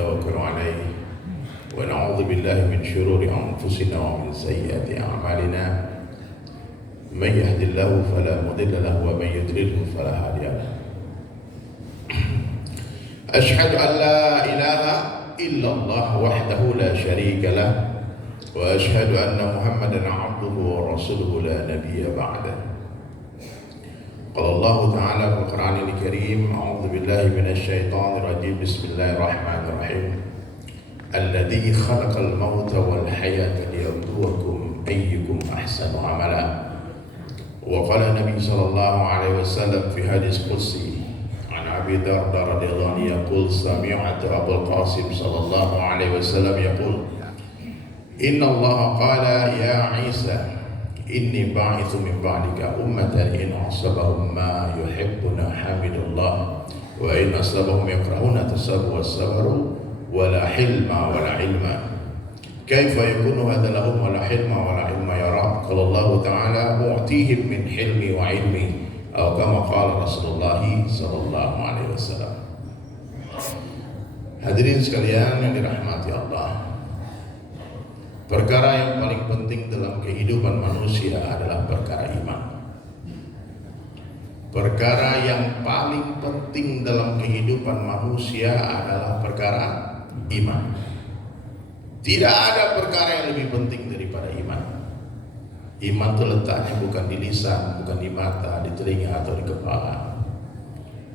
ونتوكل عليه ونعوذ بالله من شرور أنفسنا ومن سيئات أعمالنا من يهد الله فلا مضل له ومن يضلله فلا هادي له أشهد أن لا إله إلا الله وحده لا شريك له وأشهد أن محمدا عبده ورسوله لا نبي بعده. قال الله تعالى في القرآن الكريم: أعوذ بالله من الشيطان الرجيم، بسم الله الرحمن الرحيم، الذي خلق الموت والحياة ليبلوكم أيكم أحسن عملا. وقال النبي صلى الله عليه وسلم في حديث قدسي عن أبي الدرداء رضي الله عنه يقول: سمعت أبا القاسم صلى الله عليه وسلم يقول: إن الله قال يا عيسى إني باعث من بعدك أمة إن أصابهم ما يحبون حمد الله وإن أصابهم يكرهون تسابوا والصبروا ولا حلم ولا علم. كيف يكون هذا لهم ولا حلم ولا علم يا رب؟ قال الله تعالى: أعطيهم من حلمي وعلمي، أو كما قال رسول الله صلى الله عليه وسلم. Hadirin sekalian yang dirahmati Allah, perkara yang paling penting dalam kehidupan manusia adalah perkara iman. Perkara yang paling penting dalam kehidupan manusia adalah perkara iman. Tidak ada perkara yang lebih penting daripada iman. Iman itu letaknya bukan di lisan, bukan di mata, di telinga atau di kepala.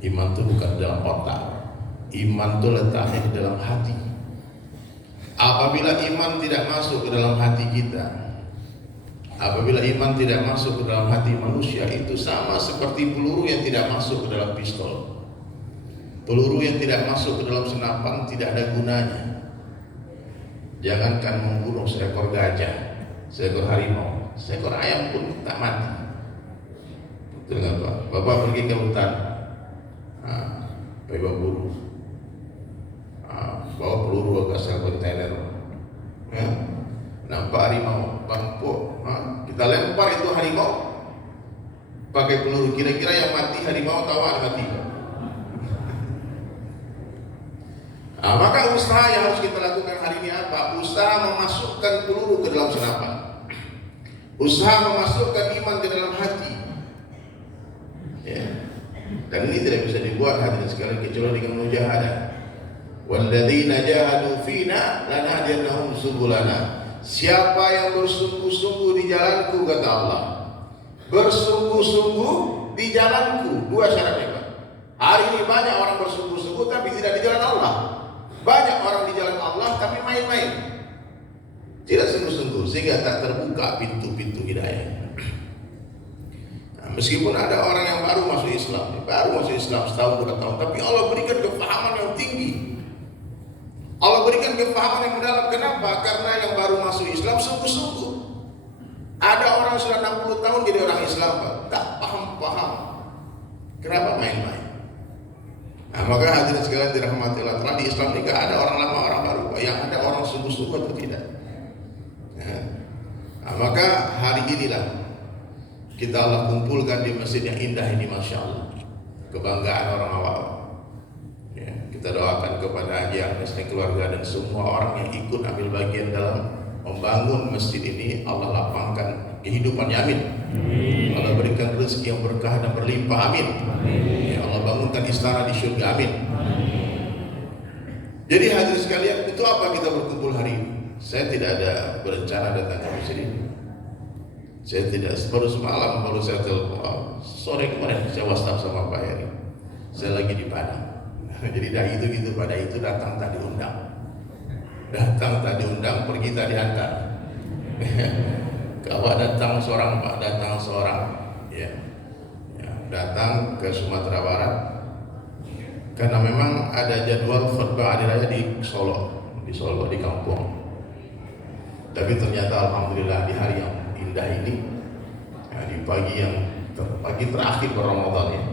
Iman itu bukan dalam otak. Iman itu letaknya di dalam hati. Apabila iman tidak masuk ke dalam hati kita, apabila iman tidak masuk ke dalam hati manusia, itu sama seperti peluru yang tidak masuk ke dalam pistol. Peluru yang tidak masuk ke dalam senapan tidak ada gunanya. Jangankan membunuh seekor gajah, seekor harimau, seekor ayam pun tak mati. Betul nggak Pak? Bapak pergi ke hutan, bawa peluru, bawa peluru ke sel kontainer, nampak harimau, bangpo, kita lempar itu harimau pakai peluru, kira-kira yang mati harimau atau yang mati? Maka usaha yang harus kita lakukan hari ini apa? Usaha memasukkan peluru ke dalam senapan, usaha memasukkan iman ke dalam hati, ya. Dan ini tidak bisa dibuat hadirin sekalian kecuali dengan mujahadah. Walladzina jahadu fina lanahdiyannahum subulana. Siapa yang bersungguh-sungguh di jalanku, kata Allah, bersungguh-sungguh di jalanku. Dua syaratnya Pak. Hari ini banyak orang bersungguh-sungguh tapi tidak di jalan Allah. Banyak orang di jalan Allah tapi main-main, tidak sungguh-sungguh, sehingga tak terbuka pintu-pintu hidayah. Meskipun ada orang yang baru masuk Islam setahun 2 tahun, tapi Allah berikan kefahaman yang tinggi, Allah berikan kefahaman yang mendalam. Kenapa? Karena yang baru masuk Islam sungguh-sungguh. Ada orang sudah 60 tahun jadi orang Islam Pak, tak paham. Kenapa main-main? Maka hadirin sekalian dirahmati Allah Ta'ala, di Islam ini gak ada orang lama orang baru Pak, yang ada orang sungguh-sungguh atau tidak. Maka hari inilah kita Allah kumpulkan di masjid yang indah ini, Masya Allah, kebanggaan orang awal. Ya, kita doakan kepada Haji Agnes dan keluarga dan semua orang yang ikut ambil bagian dalam membangun masjid ini, Allah lapangkan kehidupannya, amin. Allah berikan rezeki yang berkah dan berlimpah, amin. Ya, Allah bangunkan istana di surga, amin. Jadi hadirin sekalian, itu apa kita berkumpul hari ini? Saya tidak ada berencana datang ke masjid ini. Saya tidak, baru semalam baru saya telepon, sore kemarin saya WhatsApp sama Pak Heri, saya lagi di Padang. Jadi dah itu gitu, pada itu datang tak diundang, pergi tak diantar. Kalau datang seorang Pak, datang seorang, ya, datang ke Sumatera Barat karena memang ada jadwal khutbah hari raya di Solo, di kampung. Tapi ternyata alhamdulillah di hari yang indah ini, ya, di pagi terakhir Ramadan ya,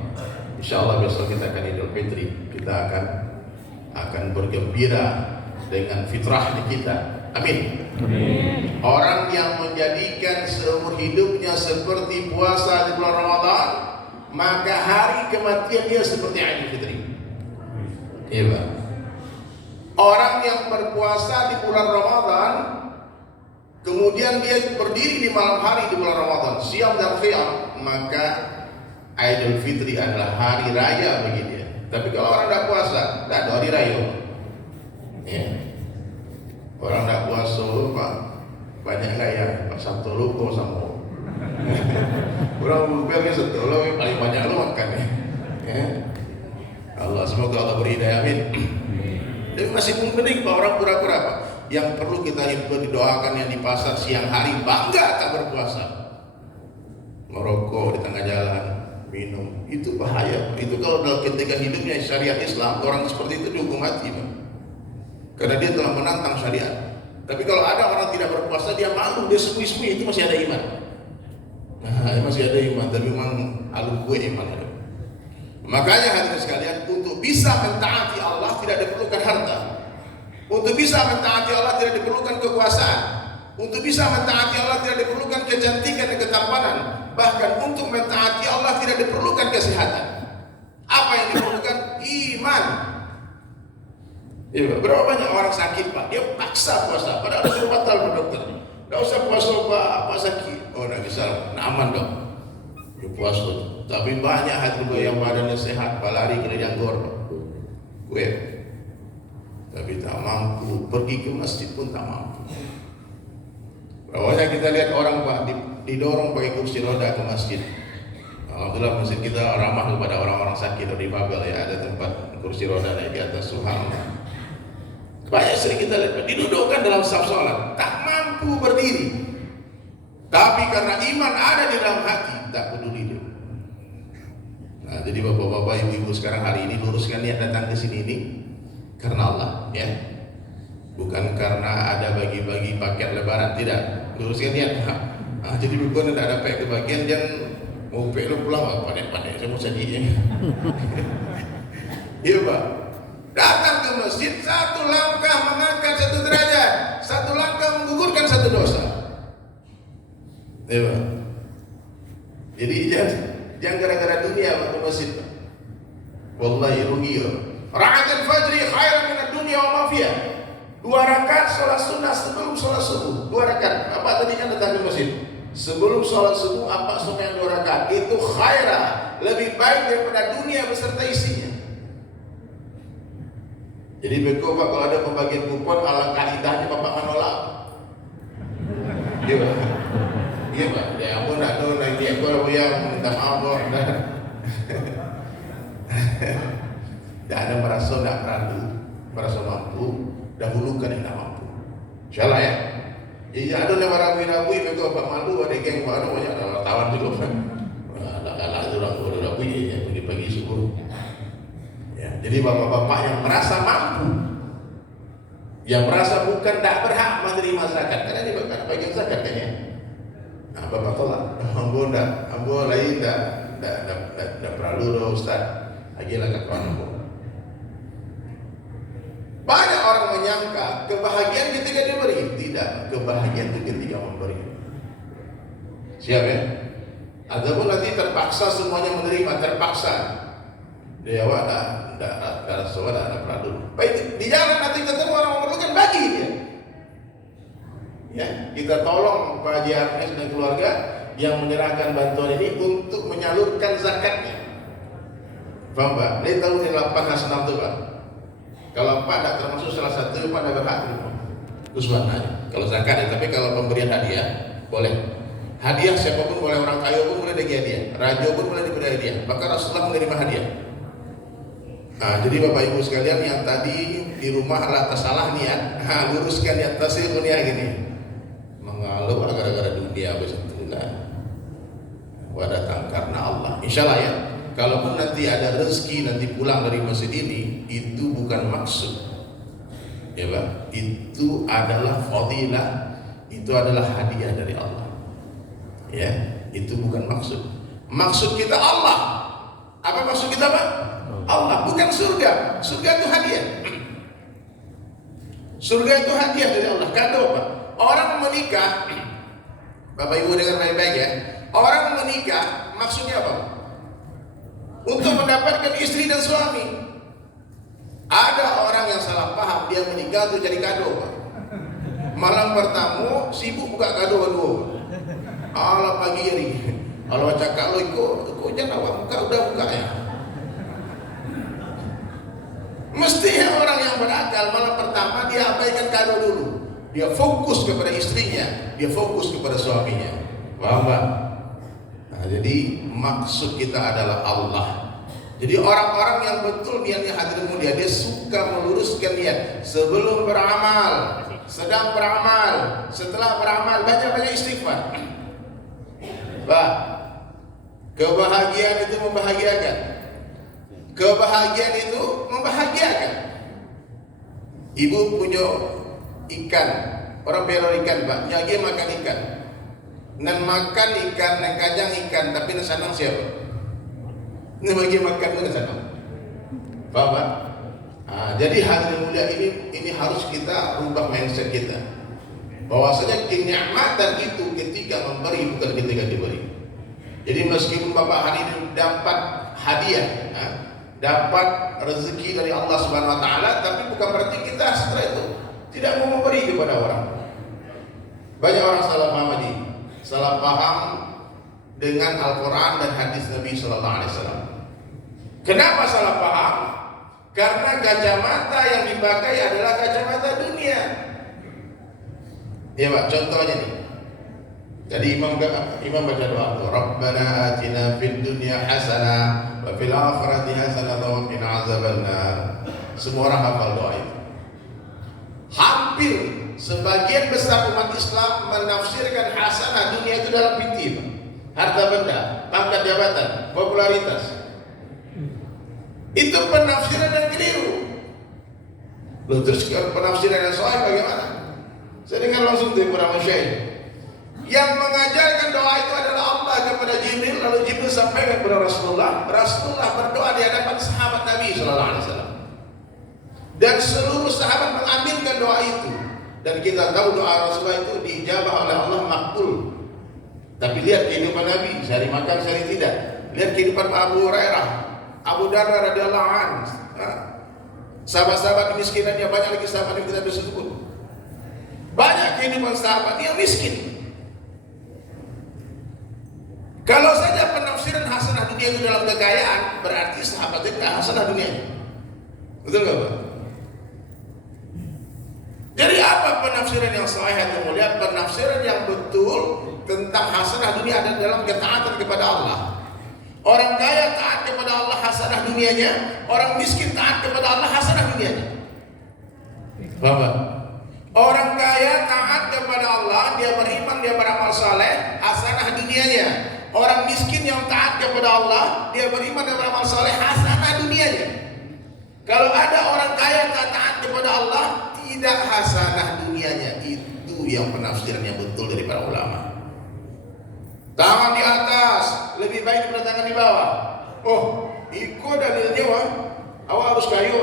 insya Allah besok kita akan Idul Fitri, kita akan bergembira dengan fitrahnya kita, amin. Orang yang menjadikan seumur hidupnya seperti puasa di bulan Ramadan, maka hari kematian dia seperti Idul Fitri. Iya Pak. Orang yang berpuasa di bulan Ramadan, kemudian dia berdiri di malam hari di bulan Ramadan, siam dan qiyam, maka Idul Fitri adalah hari raya bagi dia. Tapi kalau orang tidak puasa, tidak ada hari raya. Ya. Orang tidak puasa, Pak, banyak gaya, Pak Sabtu lupa sama. Orang bukan setolo paling banyak lu makan ya. Allah, semoga Allah beri hidayah, amin. Tapi masih mending Pak orang pura-pura Pak. Yang perlu kita didoakan yang di pasar siang hari bangga tak berpuasa, merokok di tengah jalan, minum, itu bahaya. Itu kalau dalam ketika hidupnya syariat Islam, orang seperti itu dihukum mati Pak. Karena dia telah menantang syariat. Tapi kalau ada orang tidak berpuasa, dia malu, dia sembunyi-sembunyi, itu masih ada iman. Nah, masih ada iman, tapi memang alu gue iman itu. Makanya hadirin sekalian, untuk bisa mentaati Allah tidak diperlukan harta. Untuk bisa mentaati Allah tidak diperlukan kekuasaan. Untuk bisa mentaati Allah tidak diperlukan kecantikan dan ketampanan. Bahkan untuk mentaati Allah tidak diperlukan kesehatan. Apa yang diperlukan? Iman. Ya, berapa banyak orang sakit Pak, dia paksa puasa, padahal sudah batal Pak dokter. Tidak usah puasa Pak, apa sakit? Oh, tidak bisa, aman dong. Ya puasa. Tapi banyak hati gue yang badannya sehat, lari ke liang gor, gue. Tapi tak mampu, pergi ke masjid pun tak mampu. Pokoknya kita lihat orang Pak didorong pakai kursi roda ke masjid. Alhamdulillah masjid kita ramah kepada orang-orang sakit atau difabel ya, ada tempat kursi roda naik di atas, subhanallah. Banyak sering kita lihat didudukkan dalam saf sholat, tak mampu berdiri. Tapi karena iman ada di dalam hati, tak peduli dia. Nah, jadi bapak-bapak, ibu-ibu sekarang hari ini luruskan niat datang ke sini ini karena Allah, ya. Bukan karena ada bagi-bagi paket lebaran, tidak. Luruskan niat. Nah, jadi bukan ada paket kebagian jangan mau lu pulang panik-panik saya mau sedihnya. Iya Pak. Datang ke masjid, satu langkah mengangkat satu derajat, satu langkah menggugurkan satu dosa. Ya, jadi jangan gara-gara dunia waktu masjid. Wallahi rugi ya. Rakaatul fajri khairan minad dunya wa ma fiha. 2 rakaat salat sunnah sebelum salat subuh. 2 rakaat. Apa tadi kan datang ke masjid? Sebelum salat subuh apa sunnah yang 2 rakaat? Itu khairah, lebih baik daripada dunia beserta isinya. Jadi beko Pak, kalau ada pembagian kupon alangkah indahnya Bapak menolak. Iya Pak. Iya Pak. Ya ampun nak tu nanti aku yang minta maaf Pak. Tidak ada merasa tidak ragu, merasa mampu, dahulukan yang tak mampu. Insyaallah ya. Iya ada yang ragu-ragu beko Pak malu ada geng Pak ada banyak wartawan juga. Anak-anak itu orang udah ragu ya pagi-pagi syukur. Jadi bapak-bapak yang merasa mampu, yang merasa bukan tak berhak menerima zakat, karena dia bukan bagian zakat kan ya. Nah, bapak tolak, ambo lain tak perlu Ustaz, ajalah ke kawan ambo. Banyak orang menyangka kebahagiaan ketika diberi, tidak, kebahagiaan itu ketika memberi. Siap ya? Ataupun nanti terpaksa semuanya menerima, terpaksa. Dia awak dah soal ada peradu. Baik di jalan nanti ketemu orang memerlukan bagi dia. Ya, kita tolong Pak Haji Arnes dan keluarga yang menyerahkan bantuan ini untuk menyalurkan zakatnya. Paham Pak? Ini tahu ni 8 khas 6 tu Pak. Kalau Pak tak termasuk salah satu, Pak dah berhak terima. Itu sebenarnya. Kalau zakat ya, tapi kalau pemberian hadiah boleh. Hadiah siapapun boleh, orang kaya pun boleh diberi hadiah, raja pun boleh diberi hadiah. Bahkan Rasulullah menerima hadiah. Nah, jadi Bapak Ibu sekalian yang tadi di rumah atas salah niat, luruskan niat tasir niat gini. Mengaluh gara-gara dunia bismillah. Wa datang karena Allah. Insyaallah ya. Kalaupun nanti ada rezeki nanti pulang dari masjid ini, itu bukan maksud. Ya Pak, itu adalah fadilah, itu adalah hadiah dari Allah. Ya, itu bukan maksud. Maksud kita Allah. Apa maksud kita Pak? Allah, bukan surga. Surga itu hadiah. Surga itu hadiah dari Allah, kado Pak. Orang menikah, Bapak Ibu dengar baik-baik ya. Orang menikah maksudnya apa? Untuk mendapatkan istri dan suami. Ada orang yang salah paham, dia menikah itu jadi kado, Pak. Malam pertama sibuk buka kado dua. Allah pagi hari. Kalau cakap lo ikut jangan awak buka udah buka ya. Mesti orang yang berakal malam pertama dia abaikan kado dulu. Dia fokus kepada istrinya, dia fokus kepada suaminya. Paham Pak? Nah, jadi maksud kita adalah Allah. Jadi orang-orang yang betul niatnya hadirin mulia, dia suka meluruskan niat sebelum beramal, sedang beramal, setelah beramal, banyak-banyak istighfar. Pak, kebahagiaan itu membahagiakan. Kebahagiaan itu membahagiakan. Ibu punya ikan, orang pelor ikan, Pak, nyagi makan ikan. Nan makan ikan, nan kajang ikan, tapi nan sanang siapa? Ini bagi makan itu nan sanang. Paham, Pak? Jadi hadirin mulia, ini harus kita rubah mindset kita. Bahwasanya kenikmatan itu ketika memberi, bukan ketika diberi. Jadi meskipun Bapak hari ini dapat hadiah, dapat rezeki dari Allah Subhanahu Wa Taala, tapi bukan berarti kita setelah itu tidak mau memberi kepada orang. Banyak orang salah paham dengan Al-Quran dan hadis Nabi Sallallahu Alaihi Wasallam. Kenapa salah paham? Karena kacamata yang dipakai adalah kacamata dunia. Ya Pak, contohnya nih. Jadi imam baca doa itu, Rabbana atina fid dunya hasanah wa fil akhirati hasanah wa qina azabannar. Semua orang hafal doa itu. Hampir sebagian besar umat Islam menafsirkan hasanah dunia itu dalam fikih, harta benda, pangkat jabatan, popularitas. Itu penafsiran yang keliru. Loh, terus penafsiran yang sahih bagaimana? Saya dengar langsung dari para masyayikh. Yang mengajarkan doa itu adalah Allah kepada Jibril, lalu Jibril sampaikan kepada Rasulullah. Rasulullah berdoa di hadapan sahabat Nabi Sallallahu Alaihi Wasallam. Dan seluruh sahabat mengambilkan doa itu. Dan kita tahu doa Rasulullah itu diijabah oleh Allah makbul. Tapi lihat kehidupan Nabi, sehari makan sehari tidak. Lihat kehidupan Abu Hurairah, Abu Darda radhiyallahu anhu. Sahabat-sahabat kemiskinannya banyak lagi sahabat yang kita bisa sebut. Banyak kehidupan sahabat yang miskin. Kalau saja penafsiran hasanah dunia itu dalam kekayaan, berarti sahabat itu tidak hasanah dunianya. Betul nggak Pak? Jadi apa penafsiran yang sahih atau mulia? Penafsiran yang betul tentang hasanah dunia ada dalam ketaatan kepada Allah. Orang kaya taat kepada Allah hasanah dunianya, orang miskin taat kepada Allah hasanah dunianya. Paham Pak? Orang kaya taat kepada Allah, dia beriman, dia beramal saleh, hasanah dunianya. Orang miskin yang taat kepada Allah, dia beriman dan beramal saleh, hasanah dunianya. Kalau ada orang kaya tak taat kepada Allah, tidak hasanah dunianya. Itu yang penafsiran yang betul dari para ulama. Tangan di atas lebih baik daripada tangan di bawah. Oh, ikut dalilnya wah. Awak harus kayu.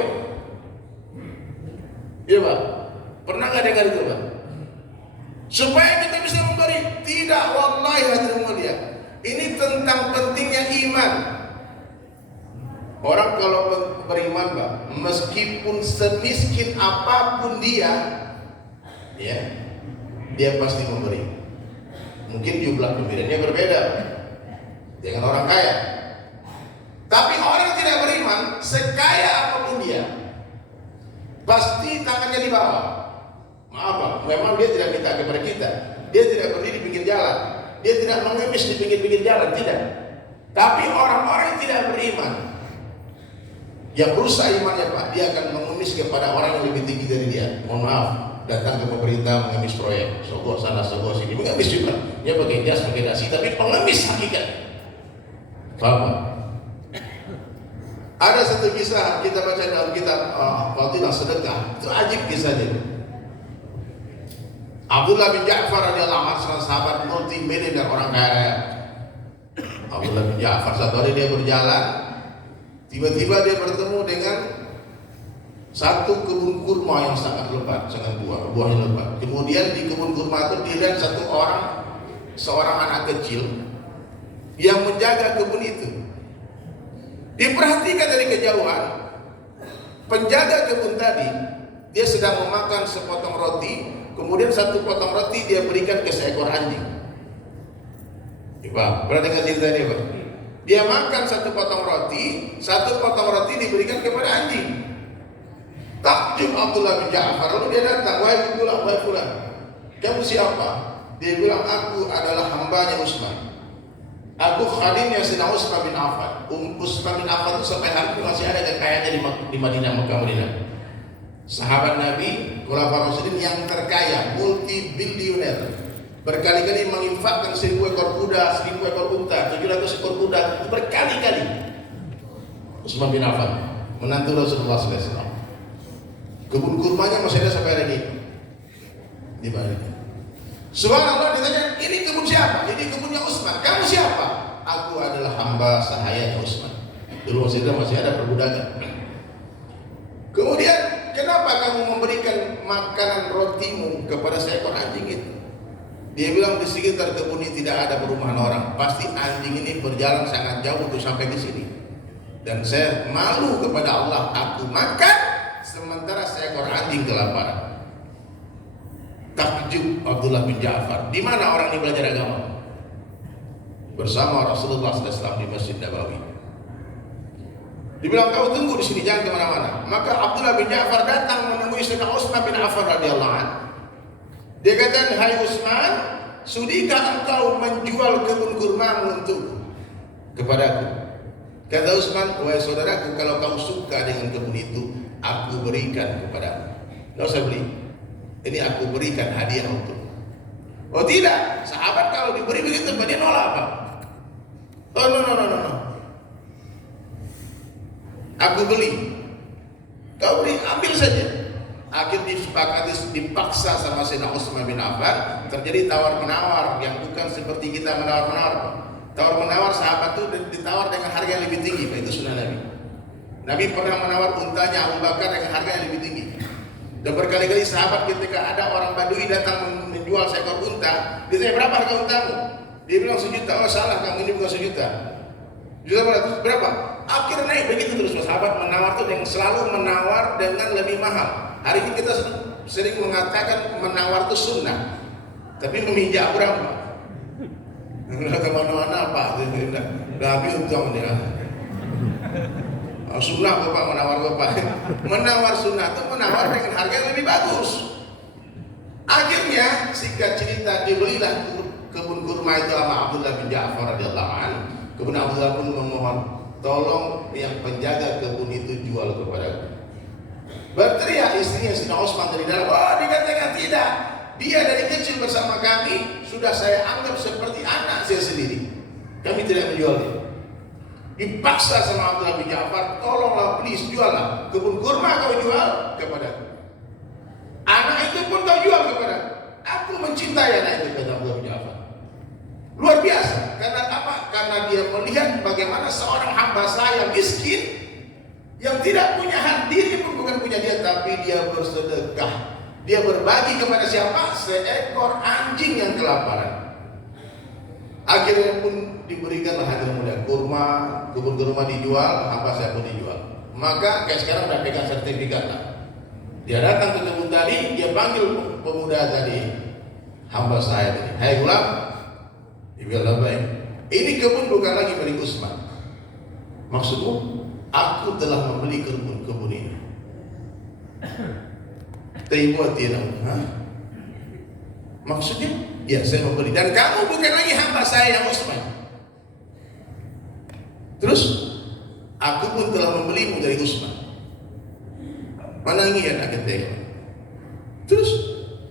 Iya Pak. Pernah nggak dengar itu Pak? Supaya kita bisa memberi. Tidak, wallahi hadirin mulia. Ini tentang pentingnya iman. Orang kalau beriman Pak, meskipun semiskin apapun dia, ya, dia pasti memberi. Mungkin jumlah pemberiannya berbeda dengan orang kaya. Tapi orang tidak beriman, sekaya apapun dia, pasti tangannya di bawah. Maaf Pak, memang dia tidak minta kepada kita. Dia tidak berdiri di pinggir jalan. Dia tidak mengemis di pinggir-pinggir jalan, tidak. Tapi orang-orang yang tidak beriman, yang berusaha imannya Pak, dia akan mengemis kepada orang yang lebih tinggi dari dia. Mohon maaf, datang ke pemerintah mengemis proyek, sogok sana, sogok sini, mengemis juga. Dia pakai jas, pakai dasi, tapi pengemis hakikat. Paham Pak? Ada satu kisah kita baca dalam kitab Fadilah Sedekah, itu ajib kisahnya. Abdullah bin Ja'far radhiyallahu anhu, seorang sahabat multimilioner orang kaya raya. Abdullah bin Ja'far satu hari dia berjalan, tiba-tiba dia bertemu dengan satu kebun kurma yang sangat lebat, sangat buahnya lebat. Kemudian di kebun kurma itu dilihat seorang anak kecil yang menjaga kebun itu. Diperhatikan dari kejauhan. Penjaga kebun tadi, dia sedang memakan sepotong roti, kemudian satu potong roti dia berikan ke seekor anjing. Pak, pernah dengar cerita ini, Pak? Dia makan satu potong roti diberikan kepada anjing. Takjub Abdullah bin Ja'far, lalu dia datang, wahai fulan, kamu siapa? Dia bilang, aku adalah hambanya Utsman. Aku khadimnya Sayyidina Utsman bin Affan. Utsman bin Affan itu sampai hari ini masih ada kekayaannya di Madinah, Mekah, Madinah. Sahabat Nabi, khulafaur rasyidin yang terkaya, multi bilioner. Berkali-kali menginfakkan 1000 ekor kuda, 1000 ekor unta, 700 ekor kuda, berkali-kali. Utsman bin Affan, menantu Rasulullah SAW. Kebun kurmanya masih ada sampai hari ini. Di mana? Subhanallah, ditanya, ini kebun siapa? Ini kebunnya Utsman. Kamu siapa? Aku adalah hamba sahayanya Utsman. Dulu masih ada perbudakan. Kemudian, kenapa kamu memberikan makanan rotimu kepada seekor anjing itu? Dia bilang, di sekitar kebun ini tidak ada perumahan orang. Pasti anjing ini berjalan sangat jauh untuk sampai ke sini. Dan saya malu kepada Allah, aku makan sementara seekor anjing kelaparan. Takjub Abdullah bin Ja'far. Di mana orang ini belajar agama? Bersama Rasulullah SAW di Masjid Nabawi. Dibilang, kau tunggu di sini, jangan kemana-mana. Maka Abdullah bin Ja'far datang menemui Sayyidina Utsman bin Affan radhiyallahu anhu. Dia kata, hai Utsman, sudikah engkau menjual kebun kurmamu untuk kepadaku? Kata Utsman, wahai saudaraku, kalau kau suka dengan kebun itu, aku berikan kepadamu. Tidak usah beli. Ini aku berikan hadiah untuk. Oh tidak, sahabat kalau diberi begitu dia nolak apa? Oh no. Aku beli. Kau beli, ambil saja. Akhirnya disepakati, dipaksa sama Sayyidina Utsman bin Affan. Terjadi tawar-menawar yang bukan seperti kita menawar-menawar. Tawar-menawar sahabat itu ditawar dengan harga yang lebih tinggi. Itu sunnah Nabi. Nabi pernah menawar untanya Abu Bakar dengan harga yang lebih tinggi. Dan berkali-kali sahabat ketika ada orang Badui datang menjual seekor unta, dia tanya, berapa harga untamu? Dia bilang 1 juta. Oh salah, kamu ini bukan 1 juta. Berapa? Akhirnya naik begitu terus. Sahabat menawar itu yang selalu menawar dengan lebih mahal. Hari ini kita sering mengatakan menawar itu sunnah, tapi meminjam berapa? Kemana-mana Pak? Nabi untung dia. Sunnah Bapak menawar Bapak. Menawar sunnah itu menawar dengan harga yang lebih bagus. Akhirnya singkat cerita dibelilah kebun kurma itu sama Abdullah bin Ja'far radhiyallahu anhu. Kemudian Abdullah pun memohon, tolong yang penjaga kebun itu jual kepadaku. Berteriak istrinya Sayyidina Utsman dari dalam, oh dikatakan tidak. Dia dari kecil bersama kami, sudah saya anggap seperti anak saya sendiri. Kami tidak menjual dia. Dipaksa sama Abdullah bin Ja'far, tolonglah please juallah kebun kurma kau jual kepadaku. Anak itu pun kau jual kepadaku. Aku mencintai anak itu, kata Abdullah bin Ja'far. Luar biasa. Karena apa? Karena dia melihat bagaimana seorang hamba saya miskin yang tidak punya hak diri pun bukan punya dia, tapi dia bersedekah. Dia berbagi kepada siapa? Seekor anjing yang kelaparan. Akhirnya pun diberikanlah hadiah mulia kurma, kebun kurma dijual, hamba saya pun dijual. Maka kayak sekarang udah pegang sertifikat lah. Dia datang ke kebun tadi, dia panggil pemuda tadi, hamba saya tadi, hai gulam, dibilang baik. Ini kebun bukan lagi milik Utsman. Maksudmu, aku telah membeli kebun ini. Taibuat dia nama. Maksudnya, ya saya membeli dan kamu bukan lagi hamba saya yang Utsman. Terus aku pun telah membelimu dari Utsman. Manangian akan teh. Terus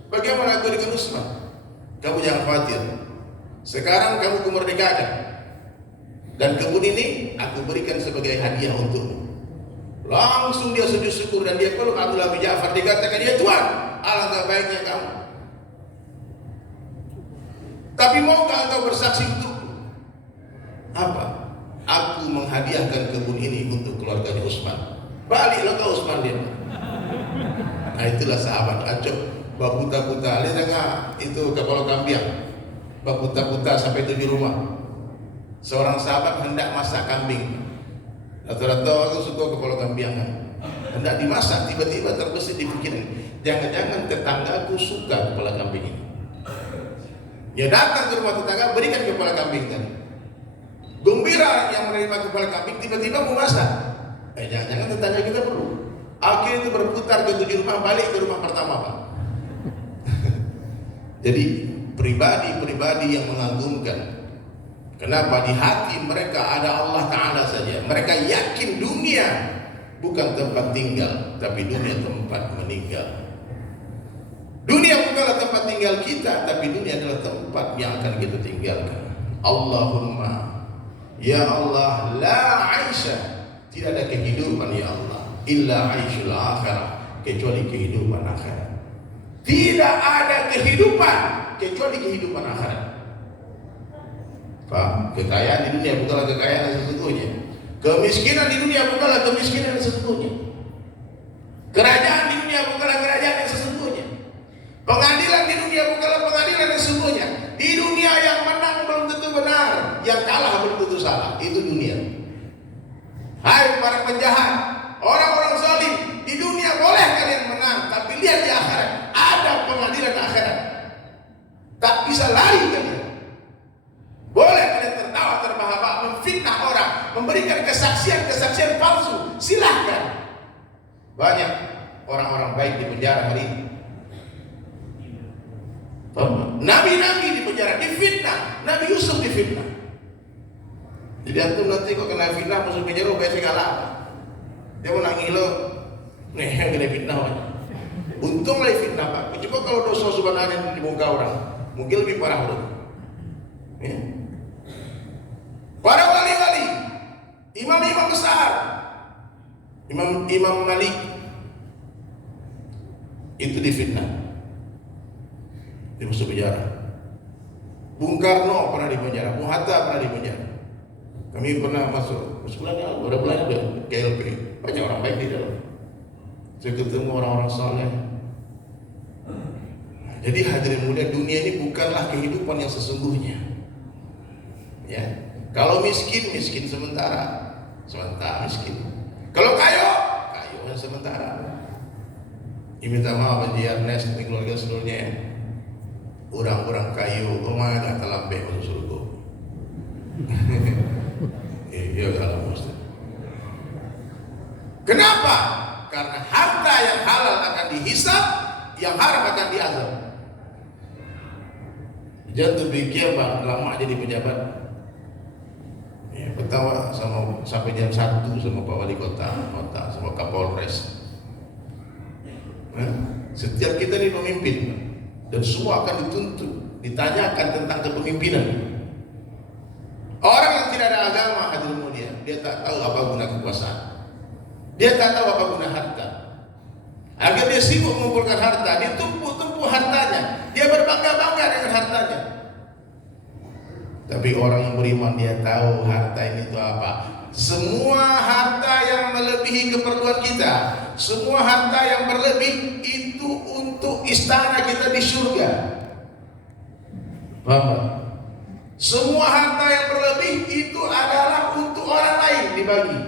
bagaimana aku dengan Utsman? Kamu jangan khawatir. Sekarang kamu kumerdekakan dan kebun ini aku berikan sebagai hadiah untukmu. Langsung dia sujud syukur dan dia peluk Abdullah bin Ja'far. Dikatakan, ya Tuhan, alangkah baiknya kamu. Tapi maukah engkau bersaksi untukku? Apa? Aku menghadiahkan kebun ini untuk keluarganya Utsman. Baliklah kau Utsman dia. Nah itulah sahabat acok babuta-buta. Lihat enggak itu kapal kambiang. Babuta-buta sampai 7 rumah. Seorang sahabat hendak masak kambing. Rata-rata aku suka kepala kambiang kan. hendak dimasak, tiba-tiba terbesit di pikiran, jangan-jangan tetanggaku suka kepala kambing ini. Dia datang ke rumah tetangga, berikan kepala kambing tadi. Gembira yang menerima kepala kambing, tiba-tiba mau masak. Jangan-jangan tetangga kita perlu. Akhirnya itu berputar ke 7 rumah, balik ke rumah pertama, Pak. Jadi pribadi-pribadi yang mengagumkan. Kenapa? Di hati mereka ada Allah Ta'ala saja. Mereka yakin dunia bukan tempat tinggal, tapi dunia tempat meninggal. Dunia bukanlah tempat tinggal kita, tapi dunia adalah tempat yang akan kita tinggalkan. Allahumma, ya Allah, la aisha, tidak ada kehidupan ya Allah, illa aishul akhirah, kecuali kehidupan akhirat. Tidak ada kehidupan kecuali kehidupan akhirat. Pak, kekayaan di dunia bukanlah kekayaan yang sesungguhnya. Kemiskinan di dunia bukanlah kemiskinan yang sesungguhnya. Kerajaan di dunia bukanlah kerajaan yang sesungguhnya. Pengadilan di dunia bukanlah pengadilan yang sesungguhnya. Di dunia yang menang belum tentu benar, yang kalah belum tentu salah. Itu dunia. Hai para penjahat, orang-orang zalim, di dunia boleh kalian menang, tapi lihat di akhirat, ada pengadilan akhirat. Tak bisa lari kalian. Boleh kalian tertawa terbahak-bahak, memfitnah orang, memberikan kesaksian-kesaksian palsu, silahkan. Banyak orang-orang baik di penjara hari ini. Nabi-nabi di penjara, difitnah. Nabi Yusuf difitnah. Jadi antum nanti kok kena fitnah masuk penjara, biasa kalah. Dia mau nangis lo, nih yang kena fitnah. Untung lah fitnah, Pak. Coba kalau dosa sebenarnya dibongkar orang, mungkin lebih parah loh. Ya. Para wali-wali, imam-imam besar, Imam Malik itu difitnah, dia masuk penjara. Bung Karno pernah di penjara, Bung Hatta pernah di penjara. Kami pernah masuk, sebenarnya berapa bulan udah KLP, banyak orang baik di dalam. Saya ketemu orang-orang saleh. Jadi hadirin mulia, dunia ini bukanlah kehidupan yang sesungguhnya. Ya, kalau miskin sementara miskin. Kalau kaya yang sementara. Ini minta maaf Haji Ernest dan keluarga seluruhnya ya. Orang-orang kayu, rumah gak terlambat masuk surga. Iya kalau Ustaz. Kenapa? Karena harta yang halal akan dihisab, yang haram akan diazab. Jangan terpikir Bang, lama jadi pejabat. Pertama sampai jam 1 sama Pak Wali Kota, sama Kapolres. Setiap kita ini pemimpin dan semua akan dituntut, ditanyakan tentang kepemimpinan. Orang yang tidak ada agama, hadirin mulia, dia tak tahu apa guna kekuasaan. Dia tak tahu apa guna harta. Agar dia sibuk mengumpulkan harta, dia tumpuk-tumpuk hartanya, dia berbangga-bangga dengan hartanya. Tapi orang yang beriman dia tahu harta ini itu apa. Semua harta yang melebihi keperluan kita, semua harta yang berlebih itu untuk istana kita di surga. Paham? Semua harta yang berlebih itu adalah untuk orang lain dibagi.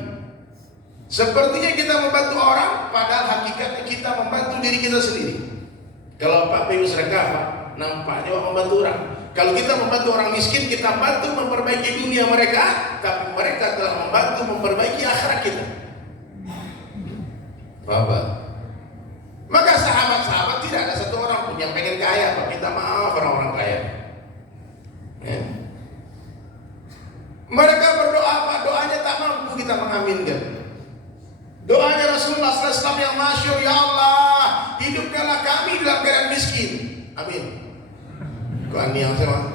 Sepertinya kita membantu orang, padahal hakikatnya kita membantu diri kita sendiri. Kalau Pak P.U. sedekah, Pak, nampaknya membantu orang. Kalau kita membantu orang miskin, kita bantu memperbaiki dunia mereka, tapi mereka telah membantu memperbaiki akhirat kita. Bapak. Maka sahabat-sahabat tidak ada satu orang pun yang pengen kaya, Pak. Minta maaf orang-orang kaya. Ya. Mereka berdoa, Pak, doanya tak mampu kita mengaminkan. Doanya Rasulullah SAW yang masyhur, ya Allah, hidupkanlah kami dalam keadaan miskin. Amin. Kau yang sama.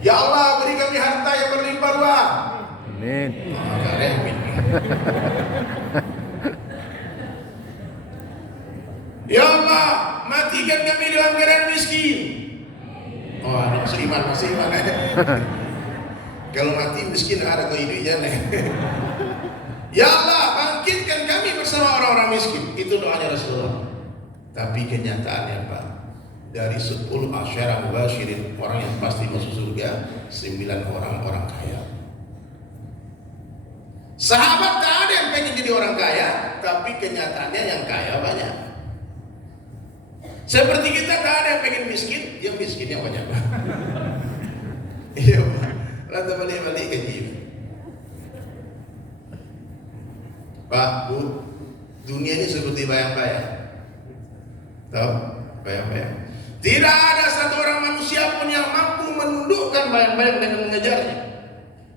Ya Allah, beri kami harta yang berlimpah ruah. Amin. Amin. Ya Allah, matikan kami dalam keadaan miskin. Oh, masih iman. Kalau mati miskin ada ke hidupnya. Ya Allah, bangkitkan kami bersama orang-orang miskin. Itu doanya Rasulullah. Tapi kenyataannya Pak, dari 10 asyara mubasyirin, orang yang pasti masuk surga, 9 orang kaya. Sahabat tak ada yang pengen jadi orang kaya, tapi kenyataannya yang kaya banyak. Seperti kita tak ada yang pengen miskin, yang miskinnya banyak. Iya Pak, rata balik-balik gaji. Pak, Bu, dunia ini seperti bayang-bayang. Tahu? Bayang-bayang. Tidak ada satu orang manusia pun yang mampu menundukkan bayang-bayang dengan mengejarnya.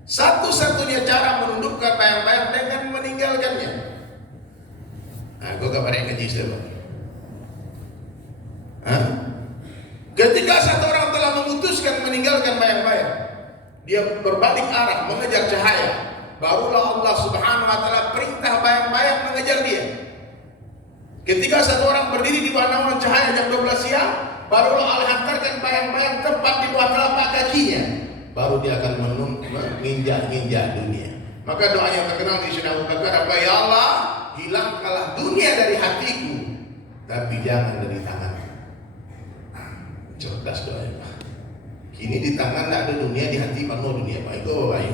Satu-satunya cara menundukkan bayang-bayang dengan meninggalkannya. Nah, gue kabarin ngaji siapa? Ketika satu orang telah memutuskan meninggalkan bayang-bayang, dia berbalik arah mengejar cahaya, barulah Allah Subhanahu wa taala perintah bayang-bayang mengejar dia. Ketika satu orang berdiri di bawah naungan cahaya jam 12 siang, barulah Allah hantarkan bayang-bayang tepat di bawah telapak kakinya. Baru dia akan menginjak-injak dunia. Maka doa yang terkenal di Sayyidina Abu Bakar apa? Ya Allah, hilangkanlah dunia dari hatiku, tapi jangan dari tanganku. Cerdas doanya Pak. Kini di tangan tidak ada dunia, di hati penuh dunia Pak. Itu baik.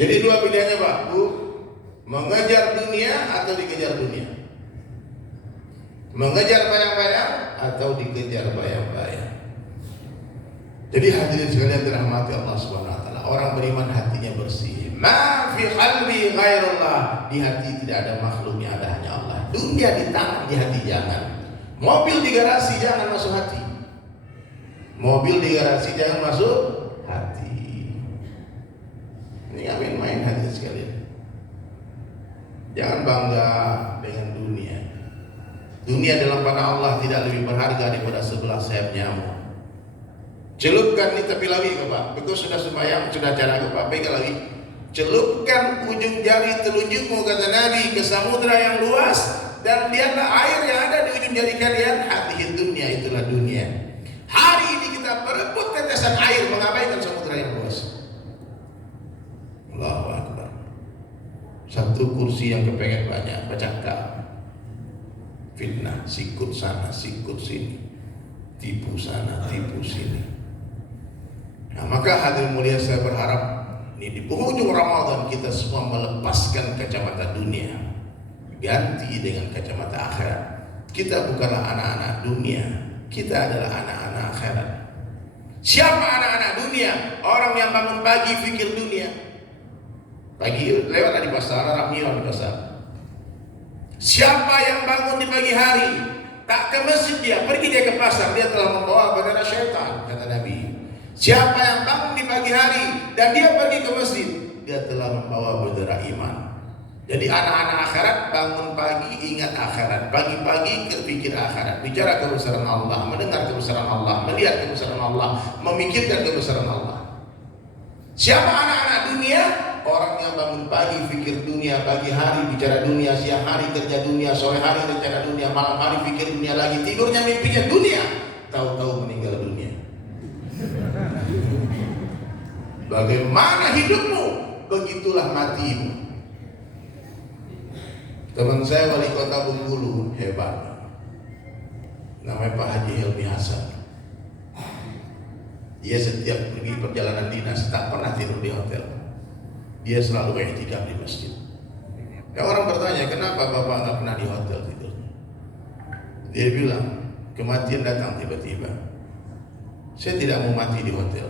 Jadi dua pilihannya Pak, Bu, mengejar dunia atau dikejar dunia, mengejar bayang-bayang atau dikejar bayang-bayang. Jadi hadirin sekalian dirahmati Allah Subhanahu wa taala, orang beriman hatinya bersih. Ma fi qalbi ghairullah, di hati tidak ada makhluknya, ada hanya Allah. Dunia di tangan, di hati jangan. Mobil di garasi jangan masuk hati. Mobil di garasi jangan masuk hati. Ini nggak main-main hadirin sekalian. Jangan bangga dengan dunia. Dunia dalam panah Allah tidak lebih berharga daripada sebelah sayap nyamuk. Celupkan ini tepi lagi Bapak. Begitu sudah sembahyang, sudah cara Bapak, pegang lagi. Celupkan ujung jari telunjukmu, kata Nabi, ke samudra yang luas, dan lihatlah air yang ada di ujung jari kalian. Hati dunia, itulah dunia. Hari ini kita berebut tetesan air, mengabaikan samudra yang luas. Allahu Akbar. Satu kursi yang kepengen banyak, bercakap, fitnah, sikut sana, sikut sini, tipu sana, tipu sini. Nah, maka hadirin mulia, saya berharap ini di penghujung Ramadan kita semua melepaskan kacamata dunia, ganti dengan kacamata akhirat. Kita bukanlah anak-anak dunia, kita adalah anak-anak akhirat. Siapa anak-anak dunia? Orang yang bangun pagi fikir dunia. Pagi lewat di pasar, Rahmion di pasar. Siapa yang bangun di pagi hari tak ke masjid, dia pergi dia ke pasar, dia telah membawa bendera syaitan, kata Nabi. Siapa yang bangun di pagi hari dan dia pergi ke masjid, dia telah membawa bendera iman. Jadi anak-anak akhirat bangun pagi ingat akhirat, pagi-pagi berpikir akhirat, bicara kebesaran Allah, mendengar kebesaran Allah, melihat kebesaran Allah, memikirkan kebesaran Allah. Siapa anak-anak dunia? Orang yang bangun pagi fikir dunia, pagi hari bicara dunia, siang hari kerja dunia, sore hari rencana dunia, malam hari fikir dunia lagi, tidurnya mimpinya dunia, tahu-tahu meninggal dunia. Bagaimana hidupmu, begitulah matimu. Teman saya wali kota Bengkulu hebat, namanya Pak Haji Helmi Hasan. Dia setiap pergi perjalanan dinas tak pernah tidur di hotel. Dia selalu i'tikaf di masjid. Ya, orang bertanya, kenapa bapak nggak pernah di hotel tidur? Dia bilang, kematian datang tiba-tiba. Saya tidak mau mati di hotel,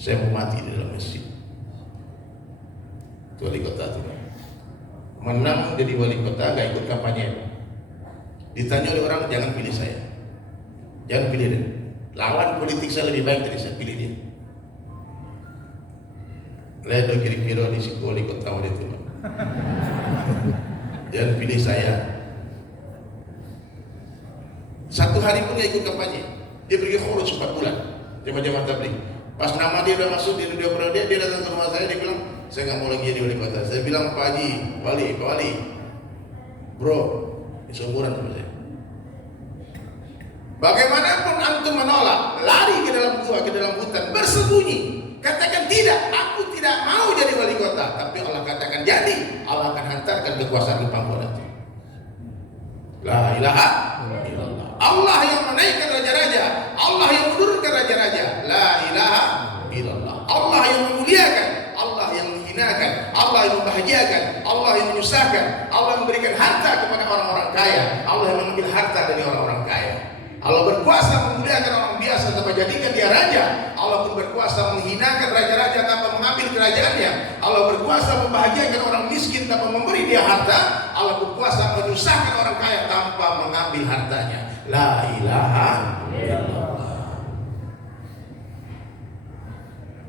saya mau mati di dalam masjid. Itu wali kota itu. Menang jadi wali kota, gak ikut kampanye. Ditanya oleh orang, jangan pilih saya, jangan pilih dia. Lawan politik saya lebih baik dari saya, pilih dia. Ledo kiri-kiri di situ wali kota wali itu. Jangan pilih saya. Satu hari pun dia ikut kampanye. Dia pergi khuruj 4 bulan jamaah tabligh. Pas nama dia udah masuk di dunia periode, dia datang ke rumah saya, dia bilang, saya nggak mau lagi jadi wali kota. Saya bilang, Pak Haji, Pak Wali, bro, seumuran sama saya. Bagaimanapun antum menolak, lari ke dalam gua, ke dalam hutan, bersembunyi, katakan tidak, aku tidak mau jadi wali kota. Tapi Allah katakan jadi, Allah akan hantarkan kekuasaan ke pangkuan itu. La ilaha illallah. Allah yang menaikkan raja-raja, Allah yang menurunkan raja-raja. La ilaha illallah. Allah yang memuliakan, Allah yang membahagiakan, Allah yang menyusahkan, Allah yang memberikan harta kepada orang-orang kaya, Allah yang mengambil harta dari orang-orang kaya. Allah berkuasa memuliakan orang biasa tanpa jadikan dia raja. Allah pun berkuasa menghinakan raja-raja tanpa mengambil kerajaannya. Allah berkuasa membahagiakan orang miskin tanpa memberi dia harta. Allah berkuasa menyusahkan orang kaya tanpa mengambil hartanya. La ilaha illallah.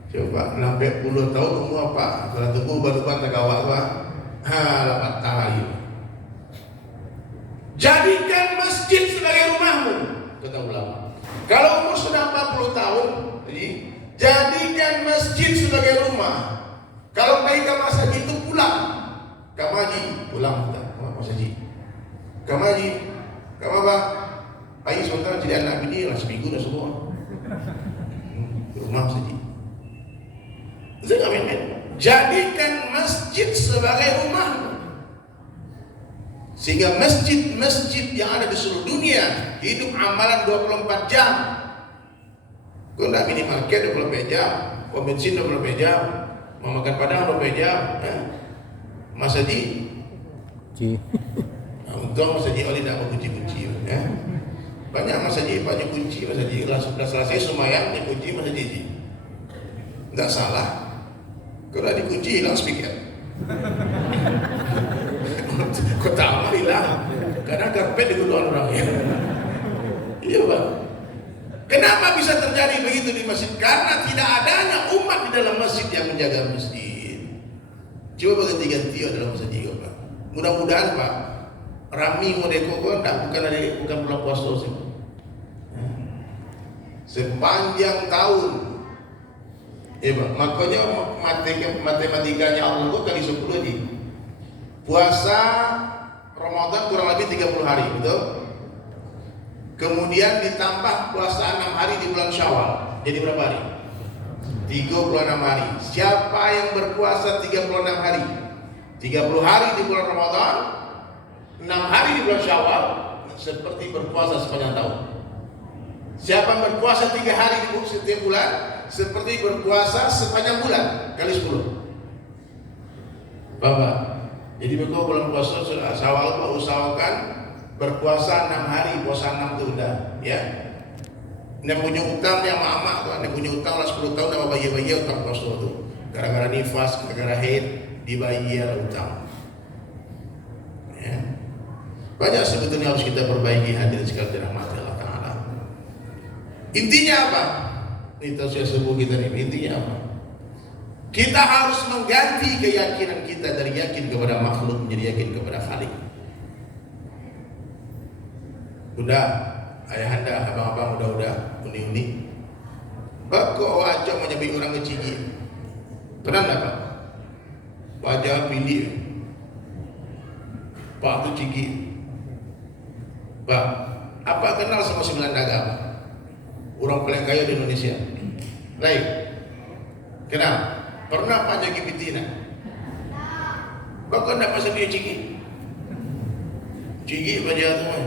Coba sampai puluh tahun umur apa? Kalau tunggu baru tak kawat apa? Lapat tahayu. Jadikan masjid sebagai rumahmu, kata ulama. Kalau umur sudah 40 tahun, jadi jadikan masjid sebagai rumah. Kalau baik masa itu pulang, kamaji pulang kita, masa ji. Kamaji, kamapa? Ayo sebentar jadi anak bini lah seminggu dah semua. Rumah saja. Jadikan masjid sebagai rumah, sehingga masjid-masjid yang ada di seluruh dunia hidup amalan 24 jam. Kau nak minimarket 24 jam, kau bensin 24 jam, mau makan padang 24 jam, masa di untung masa di oleh tak kunci-kunci, banyak masa di banyak kunci masa di sudah selesai semuanya dikunci masa di, tidak salah. Kalau dikunci hilang speaker. Kau tahu hilang karena karpet digunakan orang ya. Iya bang. Kenapa bisa terjadi begitu di masjid? Karena tidak adanya umat di dalam masjid yang menjaga masjid. Coba ganti-ganti dalam masjid pak. Mudah-mudahan pak Rami Modeko bukan bulan puasa sih. Sepanjang tahun. Ya bang, makanya matematikanya Allah itu kali 10 aja. Puasa Ramadan kurang lebih 30 hari, betul? Kemudian ditambah puasa 6 hari di bulan Syawal. Jadi berapa hari? 36 hari. Siapa yang berpuasa 36 hari? 30 hari di bulan Ramadan, 6 hari di bulan Syawal, seperti berpuasa sepanjang tahun. Siapa yang berpuasa 3 hari di setiap bulan, seperti berpuasa sepanjang bulan kali 10. Bapak, jadi begitu bulan puasa Syawal Pak usahakan berpuasa 6 hari, puasa 6 itu udah ya. Yang punya utang yang mama tuh, yang punya utang lah 10 tahun sama bayi-bayi utang puasa tuh. Gara-gara nifas, gara-gara haid dibayar utang. Ya. Banyak sebetulnya harus kita perbaiki hadirin sekalian dirahmati Allah Ta'ala. Intinya apa? Itu saya sebut kita ini. Intinya apa? Kita harus mengganti keyakinan kita dari yakin kepada makhluk menjadi yakin kepada Khalik. Udah, ayahanda, abang-abang udah uni-uni. Pak kok wajah menyebut orang kecigi? Pernah enggak Pak? Wajah pilih. Pak itu cigi. Pak, apa kenal sama 9 agama? Orang paling kaya di Indonesia. Baik. Kenal? Pernah Pak Jaki Pitina? Kok enggak pasal dia cigi? Cigi wajah semua.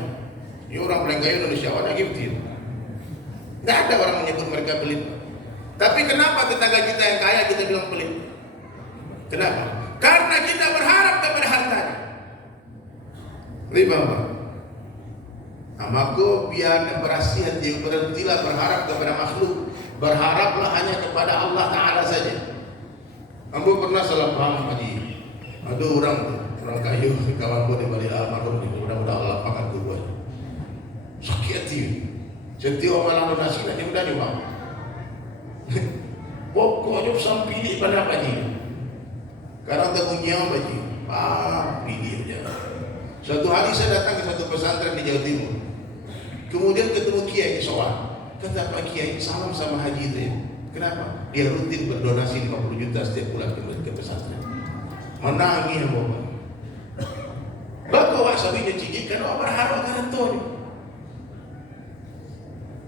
Ini orang paling kaya Indonesia, orang Jaki Pitina. Tidak ada orang menyebut mereka pelit. Tapi kenapa tetangga kita yang kaya kita bilang pelit? Kenapa? Karena kita berharap kepada hartanya. Riba Pak. Amaku biar berhasil hati, berhentilah berharap kepada makhluk. Berharaplah hanya kepada Allah Ta'ala saja. Ambo pernah salah paham Haji. Ada orang kayu kawan gue di balik almarhum ini. Mudah-mudahan Allah pakai gue. Sakit hati. Setiap malam nasi nanti udah nih bang. Pokoknya sampai pilih pada apa ni? Karena tamunya apa ni? Pilih aja. Suatu hari saya datang ke satu pesantren di Jawa Timur. Kemudian ketemu Kiai soal. Kata Pak Kiai, salam sama Haji itu ya. Kenapa? Dia rutin berdonasi 50 juta setiap bulan ke pesantren. Menangis Bapak. Bapak wasabinya cigi karena berharap dengan Tuhan.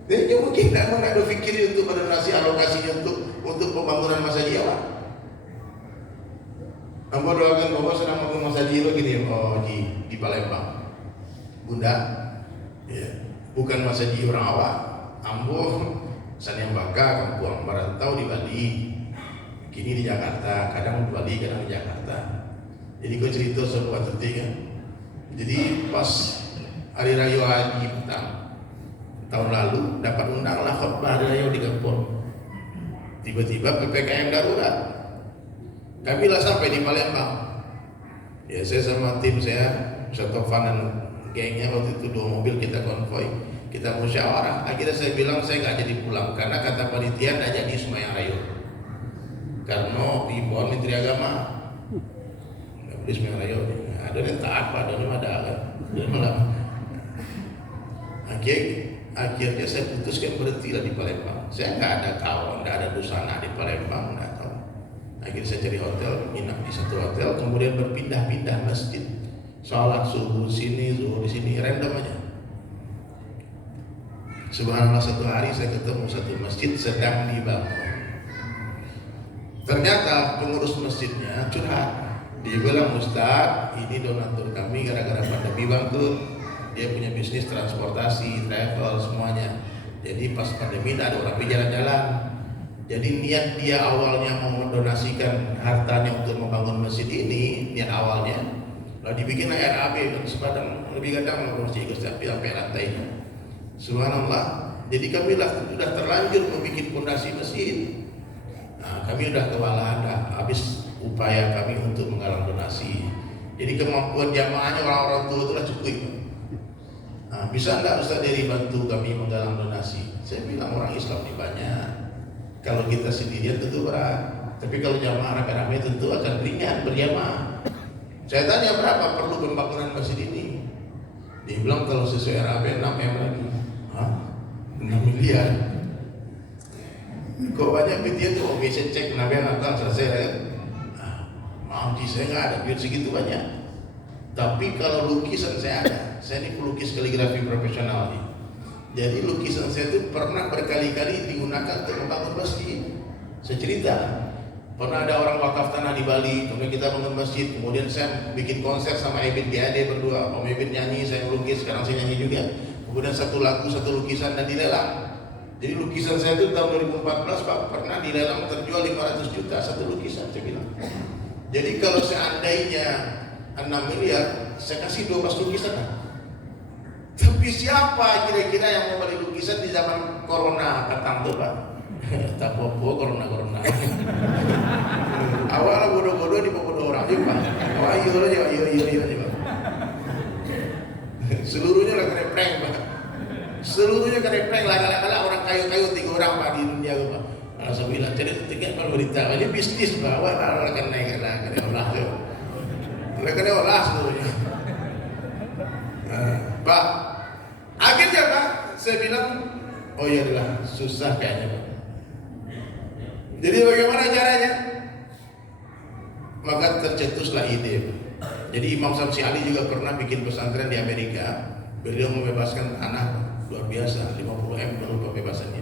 Jadi mungkin tidak ada fikir untuk berdonasi alokasinya untuk pembangunan masjid Jawa. Ambo doakan Bapak sedang membangun masjid Jawa gini di Palembang. Bunda, ya, bukan masjid orang awak. Ambo Sanyambaka, kampung merantau di Bali. Kini di Jakarta, kadang di Bali, kadang di Jakarta. Jadi gue cerita semua kan. Jadi pas hari raya Haji petang tahun lalu dapat undang lah khutbah hari raya di kampung. Tiba-tiba PPKM darurat. Kami lah sampai di Palembang. Ya saya sama tim saya, Sotofan dan gengnya waktu itu 2 mobil kita konvoy, kita musyawarah. Akhirnya saya bilang saya nggak jadi pulang karena kata panitia nggak jadi Sembahyang Raya. Karena imbauan Menteri Agama nggak boleh Sembahyang Raya. Ada yang taat, ada yang ada kan. Akhirnya saya putuskan berhentilah di Palembang. Saya nggak ada kawan, nggak ada dosana di Palembang, nggak tahu. Akhirnya saya cari hotel, nginap di satu hotel, kemudian berpindah-pindah masjid. Sholat subuh sini, zuhur di sini, random aja. Subhanallah, satu hari saya ketemu satu masjid sedang dibangun. Ternyata pengurus masjidnya curhat. Dia bilang, Ustaz, ini donatur kami gara-gara pandemi bangkrut. Dia punya bisnis transportasi, travel, semuanya. Jadi pas pandemi tidak ada orang jalan-jalan. Jadi niat dia awalnya mau mendonasikan hartanya untuk membangun masjid ini, niat awalnya, lalu dibikin RAB dan sepadan lebih gandang masjid sampai lantainya. Subhanallah. Jadi kami sudah terlanjur membuat fondasi masjid. Nah, kami sudah kewalahan, habis upaya kami untuk menggalang donasi. Jadi kemampuan jamaahnya orang-orang tua itulah cukup. Nah, bisa enggak Ustaz Dery bantu kami menggalang donasi? Saya bilang orang Islam ini banyak. Kalau kita sendirian tentu berat. Tapi kalau jamaah rame-rame tentu akan ringan berjamaah. Saya tanya berapa perlu pembangunan masjid ini? Dia bilang kalau sesuai RAB 6 M lagi. Hah? 6 miliar. Kok banyak duitnya tuh? Oke, saya cek kenapa yang akan selesai ya? Maaf saya nggak ada duit segitu banyak. Tapi kalau lukisan saya ada. Saya ini pelukis kaligrafi profesional nih. Jadi lukisan saya itu pernah berkali-kali digunakan untuk membangun masjid. Saya cerita, pernah ada orang wakaf tanah di Bali, kemudian kita bangun masjid, kemudian saya bikin konser sama Ebit GAD berdua. Om Ebit nyanyi, saya melukis, sekarang saya nyanyi juga. Kemudian satu lagu, satu lukisan dan dilelang. Jadi lukisan saya itu tahun 2014 Pak pernah dilelang terjual 500 juta satu lukisan, saya bilang. Jadi kalau seandainya 6 miliar, saya kasih 12 lukisan kan? Tapi siapa kira-kira yang mau beli lukisan di zaman corona katang tuh Pak? Tak apa-apa corona. Awal bodoh-bodoh di bodoh orang aja Pak. Oh iya Pak. Seluruhnya lah kena prank Pak. Seluruhnya kena prank lah orang kayu-kayu 3 orang Pak di dunia Pak. Saya bilang jadi tiga kalau berita ini bisnis Pak. Wah akan naik lah kena olah tuh. Kena olah seluruhnya. Pak, akhirnya Pak, saya bilang, oh iya lah, susah kayaknya Pak. Jadi bagaimana caranya? Maka tercetuslah ide. Jadi Imam Samsi Ali juga pernah bikin pesantren di Amerika. Beliau membebaskan tanah luar biasa, 50 M dulu pembebasannya.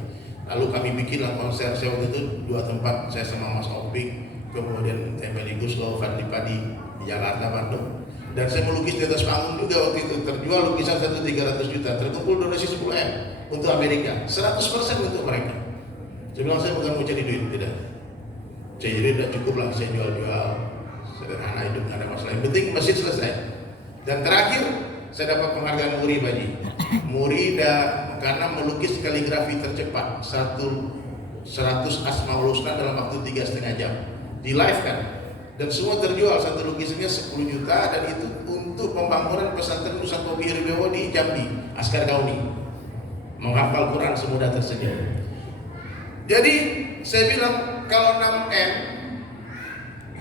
Lalu kami bikinlah konser. Saya waktu itu 2 tempat, saya sama Mas Opik, kemudian Tempeli Guslo, Fadli Padi di Jakarta, Bandung. Dan saya melukis di atas panggung juga waktu itu. Terjual lukisan 300 juta, terkumpul donasi 10 M untuk Amerika, 100% untuk mereka. Saya bilang saya bukan mau cari duit, tidak. Saya jadi tidak cukup lah saya jual-jual, sederhana hidup, nggak ada masalah. Yang penting masjid selesai. Dan terakhir saya dapat penghargaan Muri Baji. Muri karena melukis kaligrafi tercepat 100 Asmaul Husna dalam waktu 3,5 jam. Di live kan. Dan semua terjual, satu lukisannya 10 juta dan itu untuk pembangunan pesantren Nusa Tobi Ribewo di Jambi, Askar Kauni. Menghafal Quran semudah tersedia. Jadi saya bilang kalau 6M,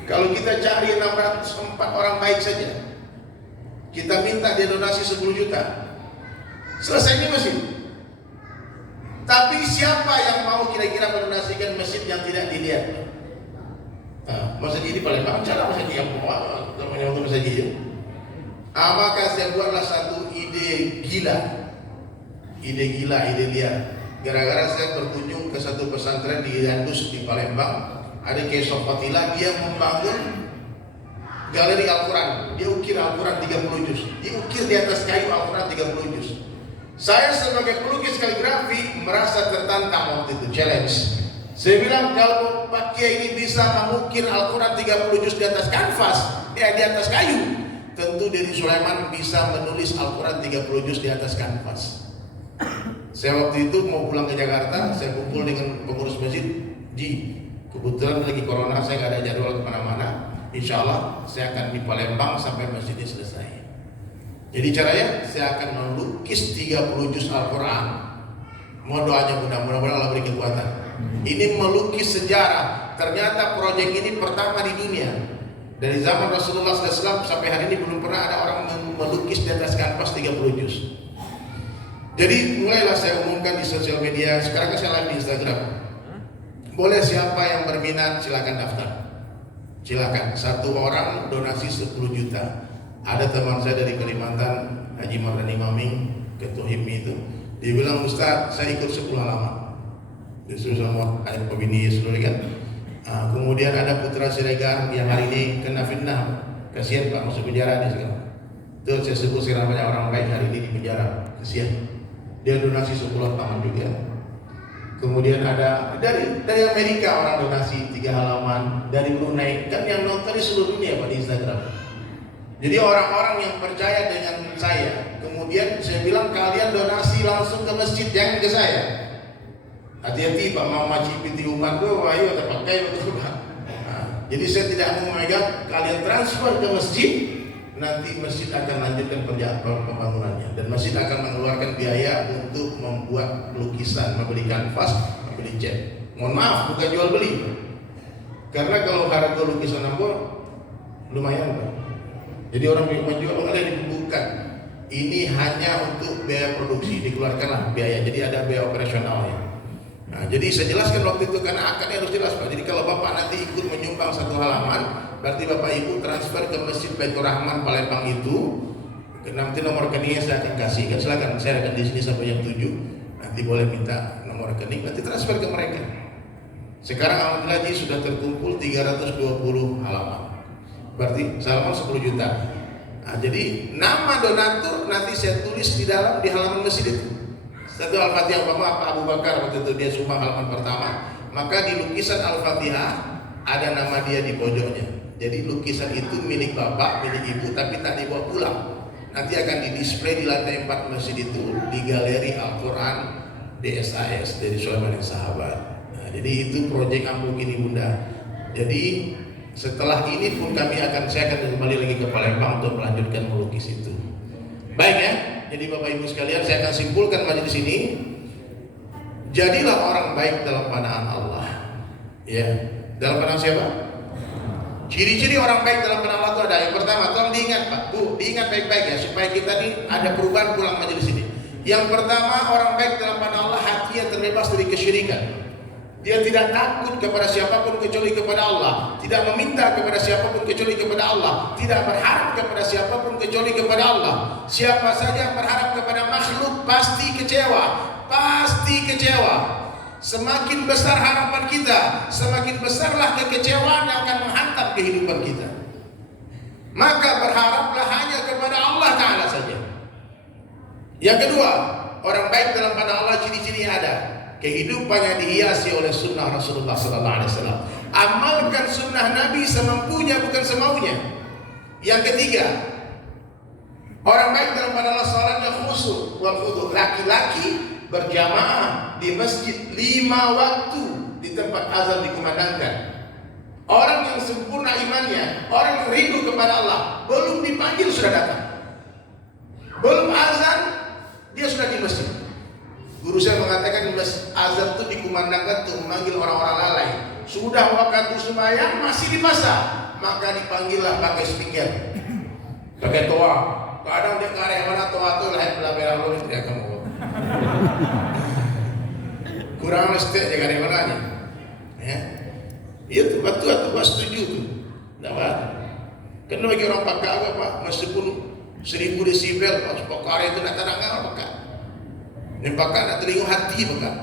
kalau kita cari 604 orang baik saja, kita minta dia donasi 10 juta, selesai ini masjid. Tapi siapa yang mau kira-kira mendonasikan masjid yang tidak dilihat? Masjid ini paling banget cara masjid yang namanya untuk masjid itu. Maka saya buatlah satu ide gila, ide liar. Gara-gara saya berkunjung ke satu pesantren di Yandus di Palembang, ada Kiai Sofatila, dia membangun galeri Al-Quran. Dia ukir Al-Quran 30 juz, diukir di atas kayu Al-Quran 30 juz. Saya sebagai pelukis kaligrafi merasa tertantang waktu itu, challenge. Saya bilang kalau Pak Kiai ini bisa mengukir Al-Quran 30 juz di atas kanvas, di atas kayu, tentu Dedi Sulaiman bisa menulis Al-Quran 30 juz di atas kanvas. Saya waktu itu mau pulang ke Jakarta, saya kumpul dengan pengurus masjid. Kebetulan lagi corona, saya nggak ada jadwal kemana-mana. Insya Allah saya akan di Palembang sampai masjid ini selesai. Jadi caranya saya akan melukis 30 juz Al-Quran. Mohon doanya mudah-mudahan Allah beri kekuatan. Ini melukis sejarah. Ternyata proyek ini pertama di dunia. Dari zaman Rasulullah SAW sampai hari ini belum pernah ada orang melukis di atas kanvas 30 juz. Jadi mulailah saya umumkan di sosial media. Sekarang kan saya live di Instagram. Boleh siapa yang berminat silakan daftar. Silakan. Satu orang donasi 10 juta. Ada teman saya dari Kalimantan, Haji Mardani Maming, Ketua HIPMI itu. Dia bilang, Ustaz, saya ikut 10 halaman. Disuruh sama ayat pembini seluruh kan. Kemudian ada Putra Siregar yang hari ini kena fitnah. Kasihan Pak, masuk penjara dia sekarang. Itu saya sebut sekarang banyak orang baik hari ini di penjara. Kasihan. Dia donasi 10 halaman juga. Kemudian ada dari Amerika orang donasi 3 halaman. Dari Brunei, kan yang nonton di seluruh dunia Pak di Instagram. Jadi orang-orang yang percaya dengan saya, kemudian saya bilang kalian donasi langsung ke masjid, jangan ke saya. Hati-hati Pak, Mama Cipiti umat tuh, ayo terpakai betul Pak. Jadi saya tidak mau memegang, kalian transfer ke masjid, nanti masjid akan lanjutkan pembangunannya, dan masjid akan mengeluarkan biaya untuk membuat lukisan, membeli kanvas, membeli cat. Mohon maaf, bukan jual beli. Karena kalau harga lukisan Ambon lumayan Pak. Jadi orang menjual mengalih bukan. Ini hanya untuk biaya produksi, dikeluarkanlah biaya. Jadi ada biaya operasionalnya. Nah, jadi saya jelaskan waktu itu karena akadnya harus jelas Pak. Jadi kalau Bapak nanti ikut menyumbang 1 halaman, berarti Bapak Ibu transfer ke Masjid Baitur Rahman Palembang itu. Nanti nomor rekeningnya saya akan kasih. Kan silakan, saya akan di sini sampai jam 7. Nanti boleh minta nomor rekening, nanti transfer ke mereka. Sekarang alhamdulillah sudah terkumpul 320 halaman. Berarti halaman 10 juta. Nah, jadi nama donatur nanti saya tulis di halaman masjid itu. Satu Al-Fatihah Pak Abu Bakar waktu itu dia sumbang halaman pertama, maka di lukisan Al-Fatihah ada nama dia di pojoknya. Jadi lukisan itu milik Bapak, milik Ibu, tapi tak dibawa pulang. Nanti akan didisplay di lantai 4 masjid itu di galeri Al-Quran DSAS dari Sulaiman yang Sahabat. Nah, jadi itu proyek Ampluk ini Bunda. Jadi setelah ini pun saya akan kembali lagi ke Palembang untuk melanjutkan melukis itu. Baik ya, jadi Bapak Ibu sekalian, saya akan simpulkan majelis ini. Jadilah orang baik dalam pandangan Allah. Ya, dalam pandangan siapa? Ciri-ciri orang baik dalam pandangan Allah itu ada. Yang pertama, tolong diingat Pak, Bu, diingat baik-baik ya, supaya kita nih ada perubahan pulang majelis ini. Yang pertama, orang baik dalam pandangan Allah hatinya terbebas dari kesyirikan. Dia tidak takut kepada siapapun kecuali kepada Allah, tidak meminta kepada siapapun kecuali kepada Allah, tidak berharap kepada siapapun kecuali kepada Allah. Siapa saja yang berharap kepada makhluk pasti kecewa, pasti kecewa. Semakin besar harapan kita, semakin besarlah kekecewaan yang akan menghantam kehidupan kita. Maka berharaplah hanya kepada Allah Ta'ala saja. Yang kedua, orang baik dalam pandangan Allah ciri-cirinya ada. Kehidupannya dihiasi oleh sunnah Rasulullah SAW. Amalkan sunnah Nabi semampunya, bukan semaunya. Yang ketiga, orang baik dalam pandangan Allah salatnya khusyuk wal khudu'. Laki-laki berjamaah di masjid 5 waktu di tempat azan dikumandangkan. Orang yang sempurna imannya, orang yang rindu kepada Allah, belum dipanggil sudah datang, belum azan dia sudah di masjid. Guru saya mengatakan azan itu dikumandangkan untuk memanggil orang-orang lalai. Sudah waktu sembahyang masih di pasar, maka dipanggillah pakai speaker, pakai toa. Kadang dia karya mana toa tuh lahir belabel lalu dia kamu. Kurang mesti dia karya mana nih? Ya, itu betul atau setuju tuh. Dapat. Karena bagi orang pakar apa Pak, meskipun 1000 desibel, Pak karya itu nak tanah apa Pak? Ini pakar nak telinga hati Pak.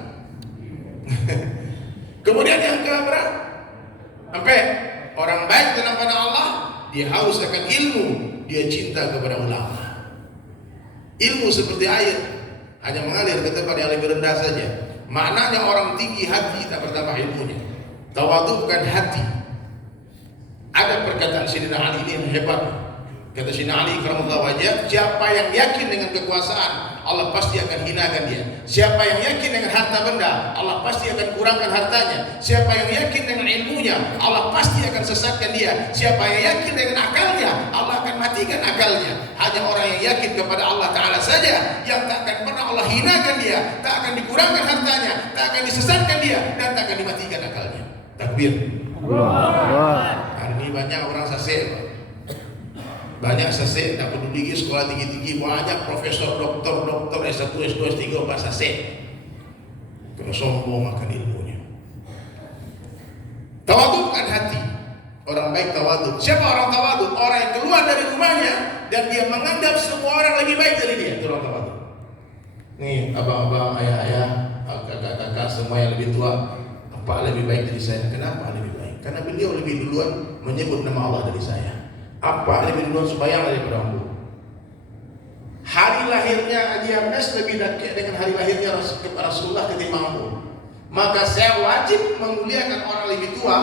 Kemudian yang keberapa? Sampai orang baik dalam pandangan Allah, dia haus akan ilmu, dia cinta kepada ulama. Ilmu seperti air, hanya mengalir ke tempat yang lebih rendah saja. Maknanya orang tinggi hati tak bertambah ilmunya. Tawadhu bukan hati. Ada perkataan Sayyidina Ali ini yang hebat. Kata Sayyidina Ali karamullahu wajhah, siapa yang yakin dengan kekuasaan, Allah pasti akan hinakan dia. Siapa yang yakin dengan harta benda, Allah pasti akan kurangkan hartanya. Siapa yang yakin dengan ilmunya, Allah pasti akan sesatkan dia. Siapa yang yakin dengan akalnya, Allah akan matikan akalnya. Hanya orang yang yakin kepada Allah Ta'ala saja yang tak akan pernah Allah hinakan dia, tak akan dikurangkan hartanya, tak akan disesatkan dia, dan tak akan dimatikan akalnya. Takbir. Hari ini banyak orang sasih, banyak sasih, tak peduli sekolah tinggi-tinggi, banyak profesor, doktor, S1, S2, S3, Pak sasih. Kena sombong akan ilmunya. Tawadhu kan hati. Orang baik tawadhu. Siapa orang tawadhu? Orang yang keluar dari rumahnya dan dia menganggap semua orang lebih baik dari dia. Itu orang tawadhu. Nih, abang-abang, ayah-ayah, kakak-kakak semua yang lebih tua, apa lebih baik dari saya? Kenapa lebih baik? Karena beliau lebih duluan menyebut nama Allah dari saya. Apa lebih duluan sembahyang daripada ambu? Hari lahirnya Haji Ernest lebih dekat dengan hari lahirnya Rasulullah ketimbang ambu. Maka saya wajib memuliakan orang lebih tua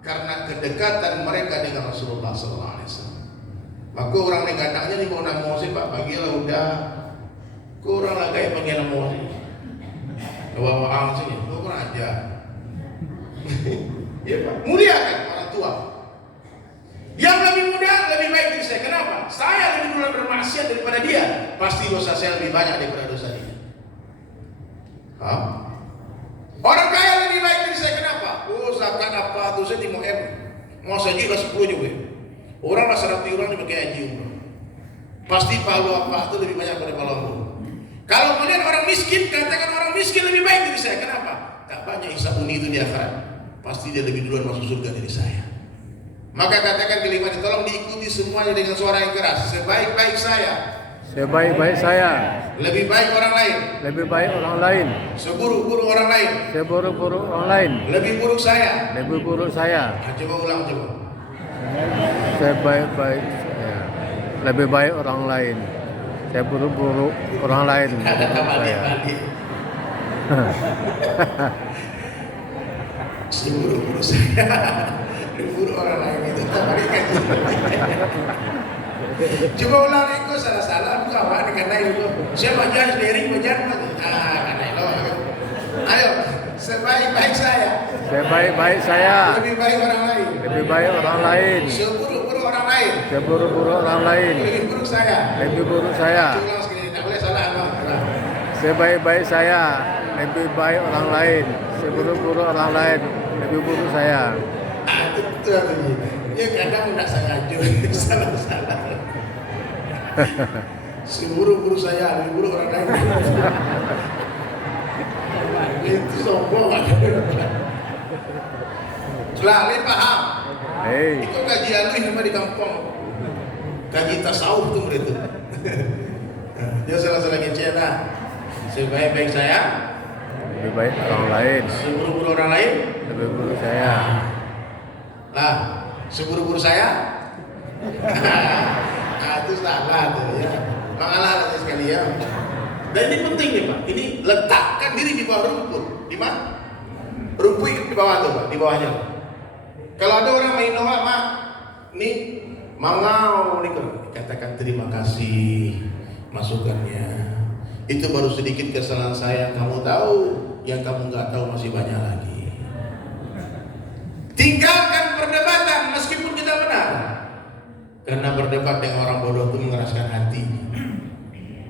karena kedekatan mereka dengan Rasulullah SAW. Maka orang negatanya ni mau nama saya Pak panggil udah kurang lagi panggil nama saya. Bawa sini, kurang aja. Ya Pak, muliakan orang tua. Yang lebih muda lebih baik dari saya. Kenapa? Saya lebih dulu bermaksiat daripada dia. Pasti dosa saya lebih banyak daripada dosa dia. Orang kaya lebih baik dari saya. Kenapa? Oh zakat apa tuh saya mau mau saja lah 10 juga. Orang lah 100 orang dipakai haji umrah. Pasti pahala apa itu lebih banyak daripada pahala umrah. Kalau melihat orang miskin, katakan orang miskin lebih baik dari saya. Kenapa? Tak banyak hisab uni itu di akhirat. Pasti dia lebih duluan masuk surga dari saya. Maka katakan kalimat ini, tolong diikuti semuanya dengan suara yang keras. Sebaik-baik saya. Sebaik-baik saya. Lebih baik orang lain. Lebih baik orang lain. Seburuk-buruk orang lain. Seburuk-buruk orang lain. Lebih buruk saya. Lebih buruk saya. Coba ulang coba. Sebaik-baik saya. Lebih baik orang lain. Seburuk-buruk orang lain. Kata balik-balik. Seburuk-buruk saya. Buruk orang lain itu tak balikan. Coba ulang itu salah-salah bukan apa dengan naik itu. Siapa jangan sendiri berjalan karena itu. Ayo, sebaik-baik saya. Sebaik-baik saya. Lebih baik orang lain. Lebih baik orang lain. Seburuk-buruk orang lain. Seburuk-buruk orang lain. Lebih buruk saya. Lebih buruk saya. Ulang sekali, tak boleh salah abang. Sebaik-baik saya. Lebih baik orang lain. Seburuk-buruk orang lain. Lebih buruk saya. Itu betul lagi. Ya kadang tidak sengaja salah-salah. Seburuk-buruk saya, lebih buruk orang lain. Itu sombong. Selalu paham. Itu kaji alwi nama di kampung. Kaji tasawuf tu mereka. Dia salah-salah kecil lah. Sebaik-baik saya. Lebih baik orang lain. Seburuk-buruk orang lain. Lebih buruk saya. Lah, seburuk-buruk saya. Itu salah tuh ya. Mengalah sekali ya. Dan ini penting nih Pak. Ini letakkan diri di bawah rumput. Di mana? Rumput di bawah tuh Pak. Di bawahnya. Kalau ada orang main doa Pak, nih mangau nih katakan terima kasih masukannya. Itu baru sedikit kesalahan saya. Kamu tahu, yang kamu nggak tahu masih banyak lagi. Tinggalkan perdebatan meskipun kita benar. Karena berdebat dengan orang bodoh itu mengeraskan hati.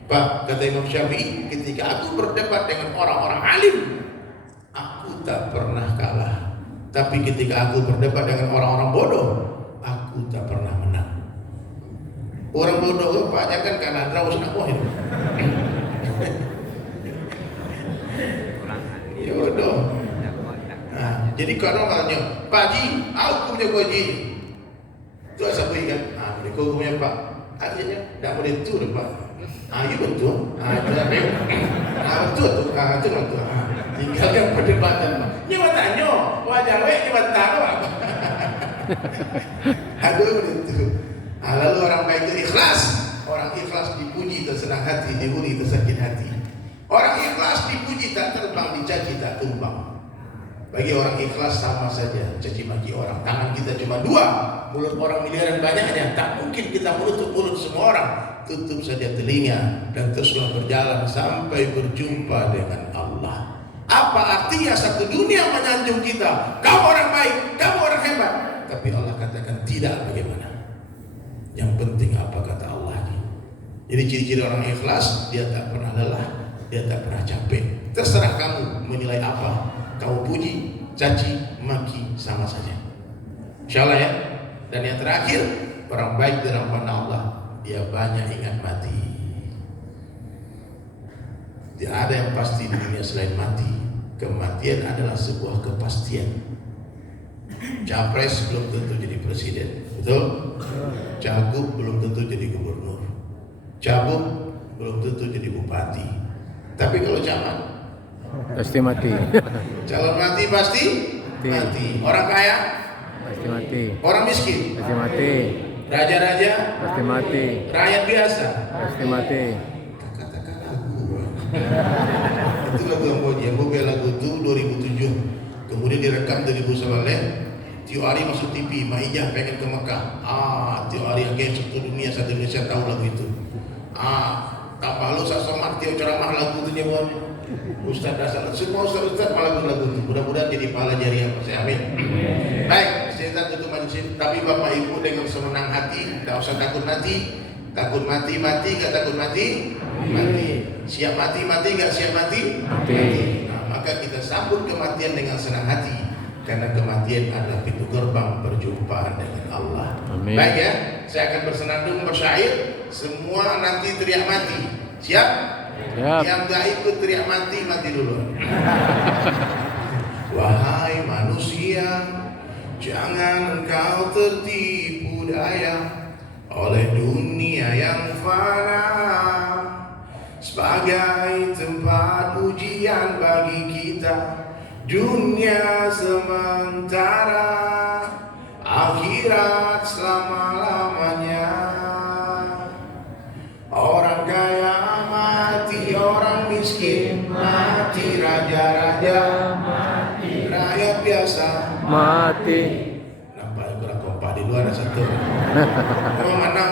Pak, kata Imam Syafi'i, ketika aku berdebat dengan orang-orang alim, aku tak pernah kalah. Tapi ketika aku berdebat dengan orang-orang bodoh, aku tak pernah menang. Orang bodoh itu banyak kan karena terus nak wahid. Ya bodoh. Nah, jadi kalau orangnya, Pak Ji, aku punya gaji. Itu siapa kan? Kau punya Pak. Artinya tak boleh tu Pak. Ya betul. Itu apa? Betul tu. Itu betul. Tinggalkan perdebatan Pak. Ni tanya, wajah wek ni tahu apa? Aduh itu. Lalu orang baik itu ikhlas. Orang ikhlas dipuji tersenang hati, dibuli tersakit hati. Orang ikhlas ikhlas dipuji tak terbang, dicaci tak tumbang. Bagi orang ikhlas sama saja caci maki orang. Tangan kita cuma dua, mulut orang miliaran banyaknya. Tak mungkin kita menutup mulut semua orang. Tutup saja telinga dan teruslah berjalan sampai berjumpa dengan Allah. Apa artinya satu dunia menyanjung kita? Kamu orang baik, kamu orang hebat. Tapi Allah katakan tidak, bagaimana? Yang penting apa kata Allah. Jadi ciri-ciri orang ikhlas, dia tak pernah lelah, dia tak pernah capek. Terserah kamu menilai apa. Kau puji, caci, maki, sama saja. Insyaallah ya. Dan yang terakhir, orang baik dalam pandangan Allah, dia banyak ingat mati. Tidak ada yang pasti di dunia selain mati. Kematian adalah sebuah kepastian. Capres belum tentu jadi presiden, betul? Cagup belum tentu jadi gubernur. Cabut belum tentu jadi bupati. Tapi kalau camat Pasti mati. calon mati pasti mati. Orang kaya Pasti mati. orang miskin, Pasti mati. raja-raja Pasti mati. rakyat biasa. Pasti mati. Katakan lagu. Itu lagu yang gue biar lagu itu 2007. Kemudian direkam 2009. Tio Ari masuk TV, Mahijah pengen ke Mekah. Tio Ari yang satu dunia, satu Indonesia tahu lagu itu. Tambah lu Somar, Tio ceramah lagu itu nyebut. Ustaz dasar, semua ustaz malah lagu itu. Mudah-mudahan jadi pahala jariah. Saya amin. Baik, saya tutup majelis. Tapi Bapak Ibu dengan semenang hati, tidak usah takut mati. Takut mati, gak takut mati. Siap mati, gak siap mati. Nah, maka kita sambut kematian dengan senang hati. Karena kematian adalah pintu gerbang perjumpaan dengan Allah. Amin. Baik ya, saya akan bersenandung bersyair. Semua nanti teriak mati. Siap? Siap. Yang gak ikut teriak mati, mati dulu. Wahai manusia, jangan engkau tertipu daya oleh dunia yang fana sebagai tempat ujian bagi kita. Dunia sementara, akhirat selama-lamanya. Orang kaya mati, orang miskin mati, raja-raja mati, rakyat biasa Mati. nampak kurang kompak di luar ada satu. Oh mana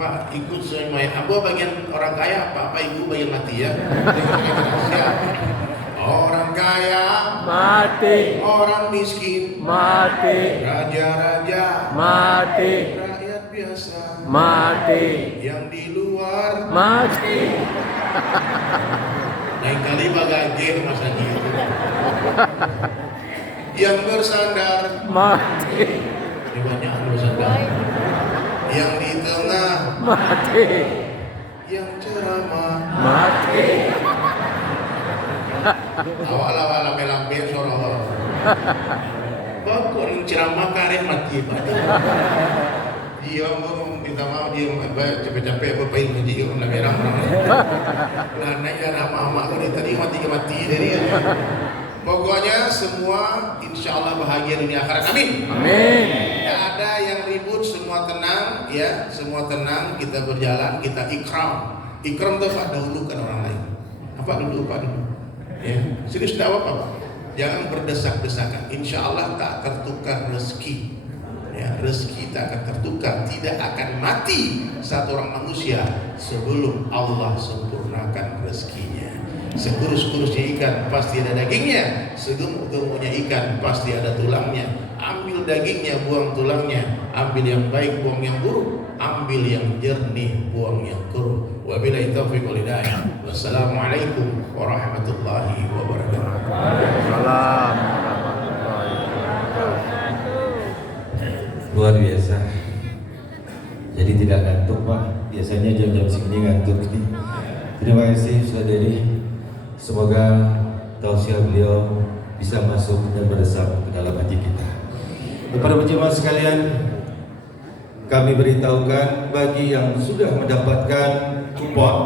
Pak ikut semua. Abu bagian orang kaya, Pak ibu bagian mati ya. Siap. Orang kaya Mati. orang miskin Mati. raja-raja Mati. rakyat biasa Mati. yang di luar Mati. lain kali bagage masa gitu yang bersandar Mati. ini banyak bersandar yang di tengah Mati. yang ceramah Mati. awal-awal lambe-lambe sorong bakon ceramah karek mati dia mau minta maaf dia capek-capek apa pain dia orang merah lah naik nama mak ini tadi mati dari pokoknya semua insyaallah bahagia dunia akhirat amin. Amin. Tidak ada yang ribut, semua tenang ya, semua tenang, kita berjalan, kita ikram itu Pak dahulukan orang lain. Apa dulu Pak dulu ya, serius tidak apa-apa Pak. Jangan berdesak-desakan. Insya Allah tak tertukar rezeki. Ya, rezeki tak akan tertukar, tidak akan mati satu orang manusia sebelum Allah sempurnakan rezekinya. Sekurus-kurusnya ikan pasti ada dagingnya, segemuk-gemuknya ikan pasti ada tulangnya. Ambil dagingnya, buang tulangnya. Ambil yang baik, buang yang buruk. Ambil yang jernih, buang yang keruh. Wabillahi taufiq wal hidayah. Wassalamualaikum warahmatullahi wabarakatuh. Salam. Luar biasa. Jadi tidak ngantuk Pak. Biasanya jam-jam segini ngantuk nih. Terima kasih saudari. Semoga tausiah beliau bisa masuk dan meresap ke dalam hati kita. Kepada jemaah sekalian, kami beritahukan bagi yang sudah mendapatkan kupon,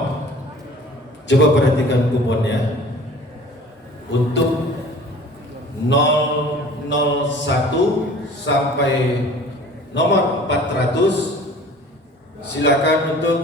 coba perhatikan kuponnya untuk 001 sampai nomor 400. Silakan untuk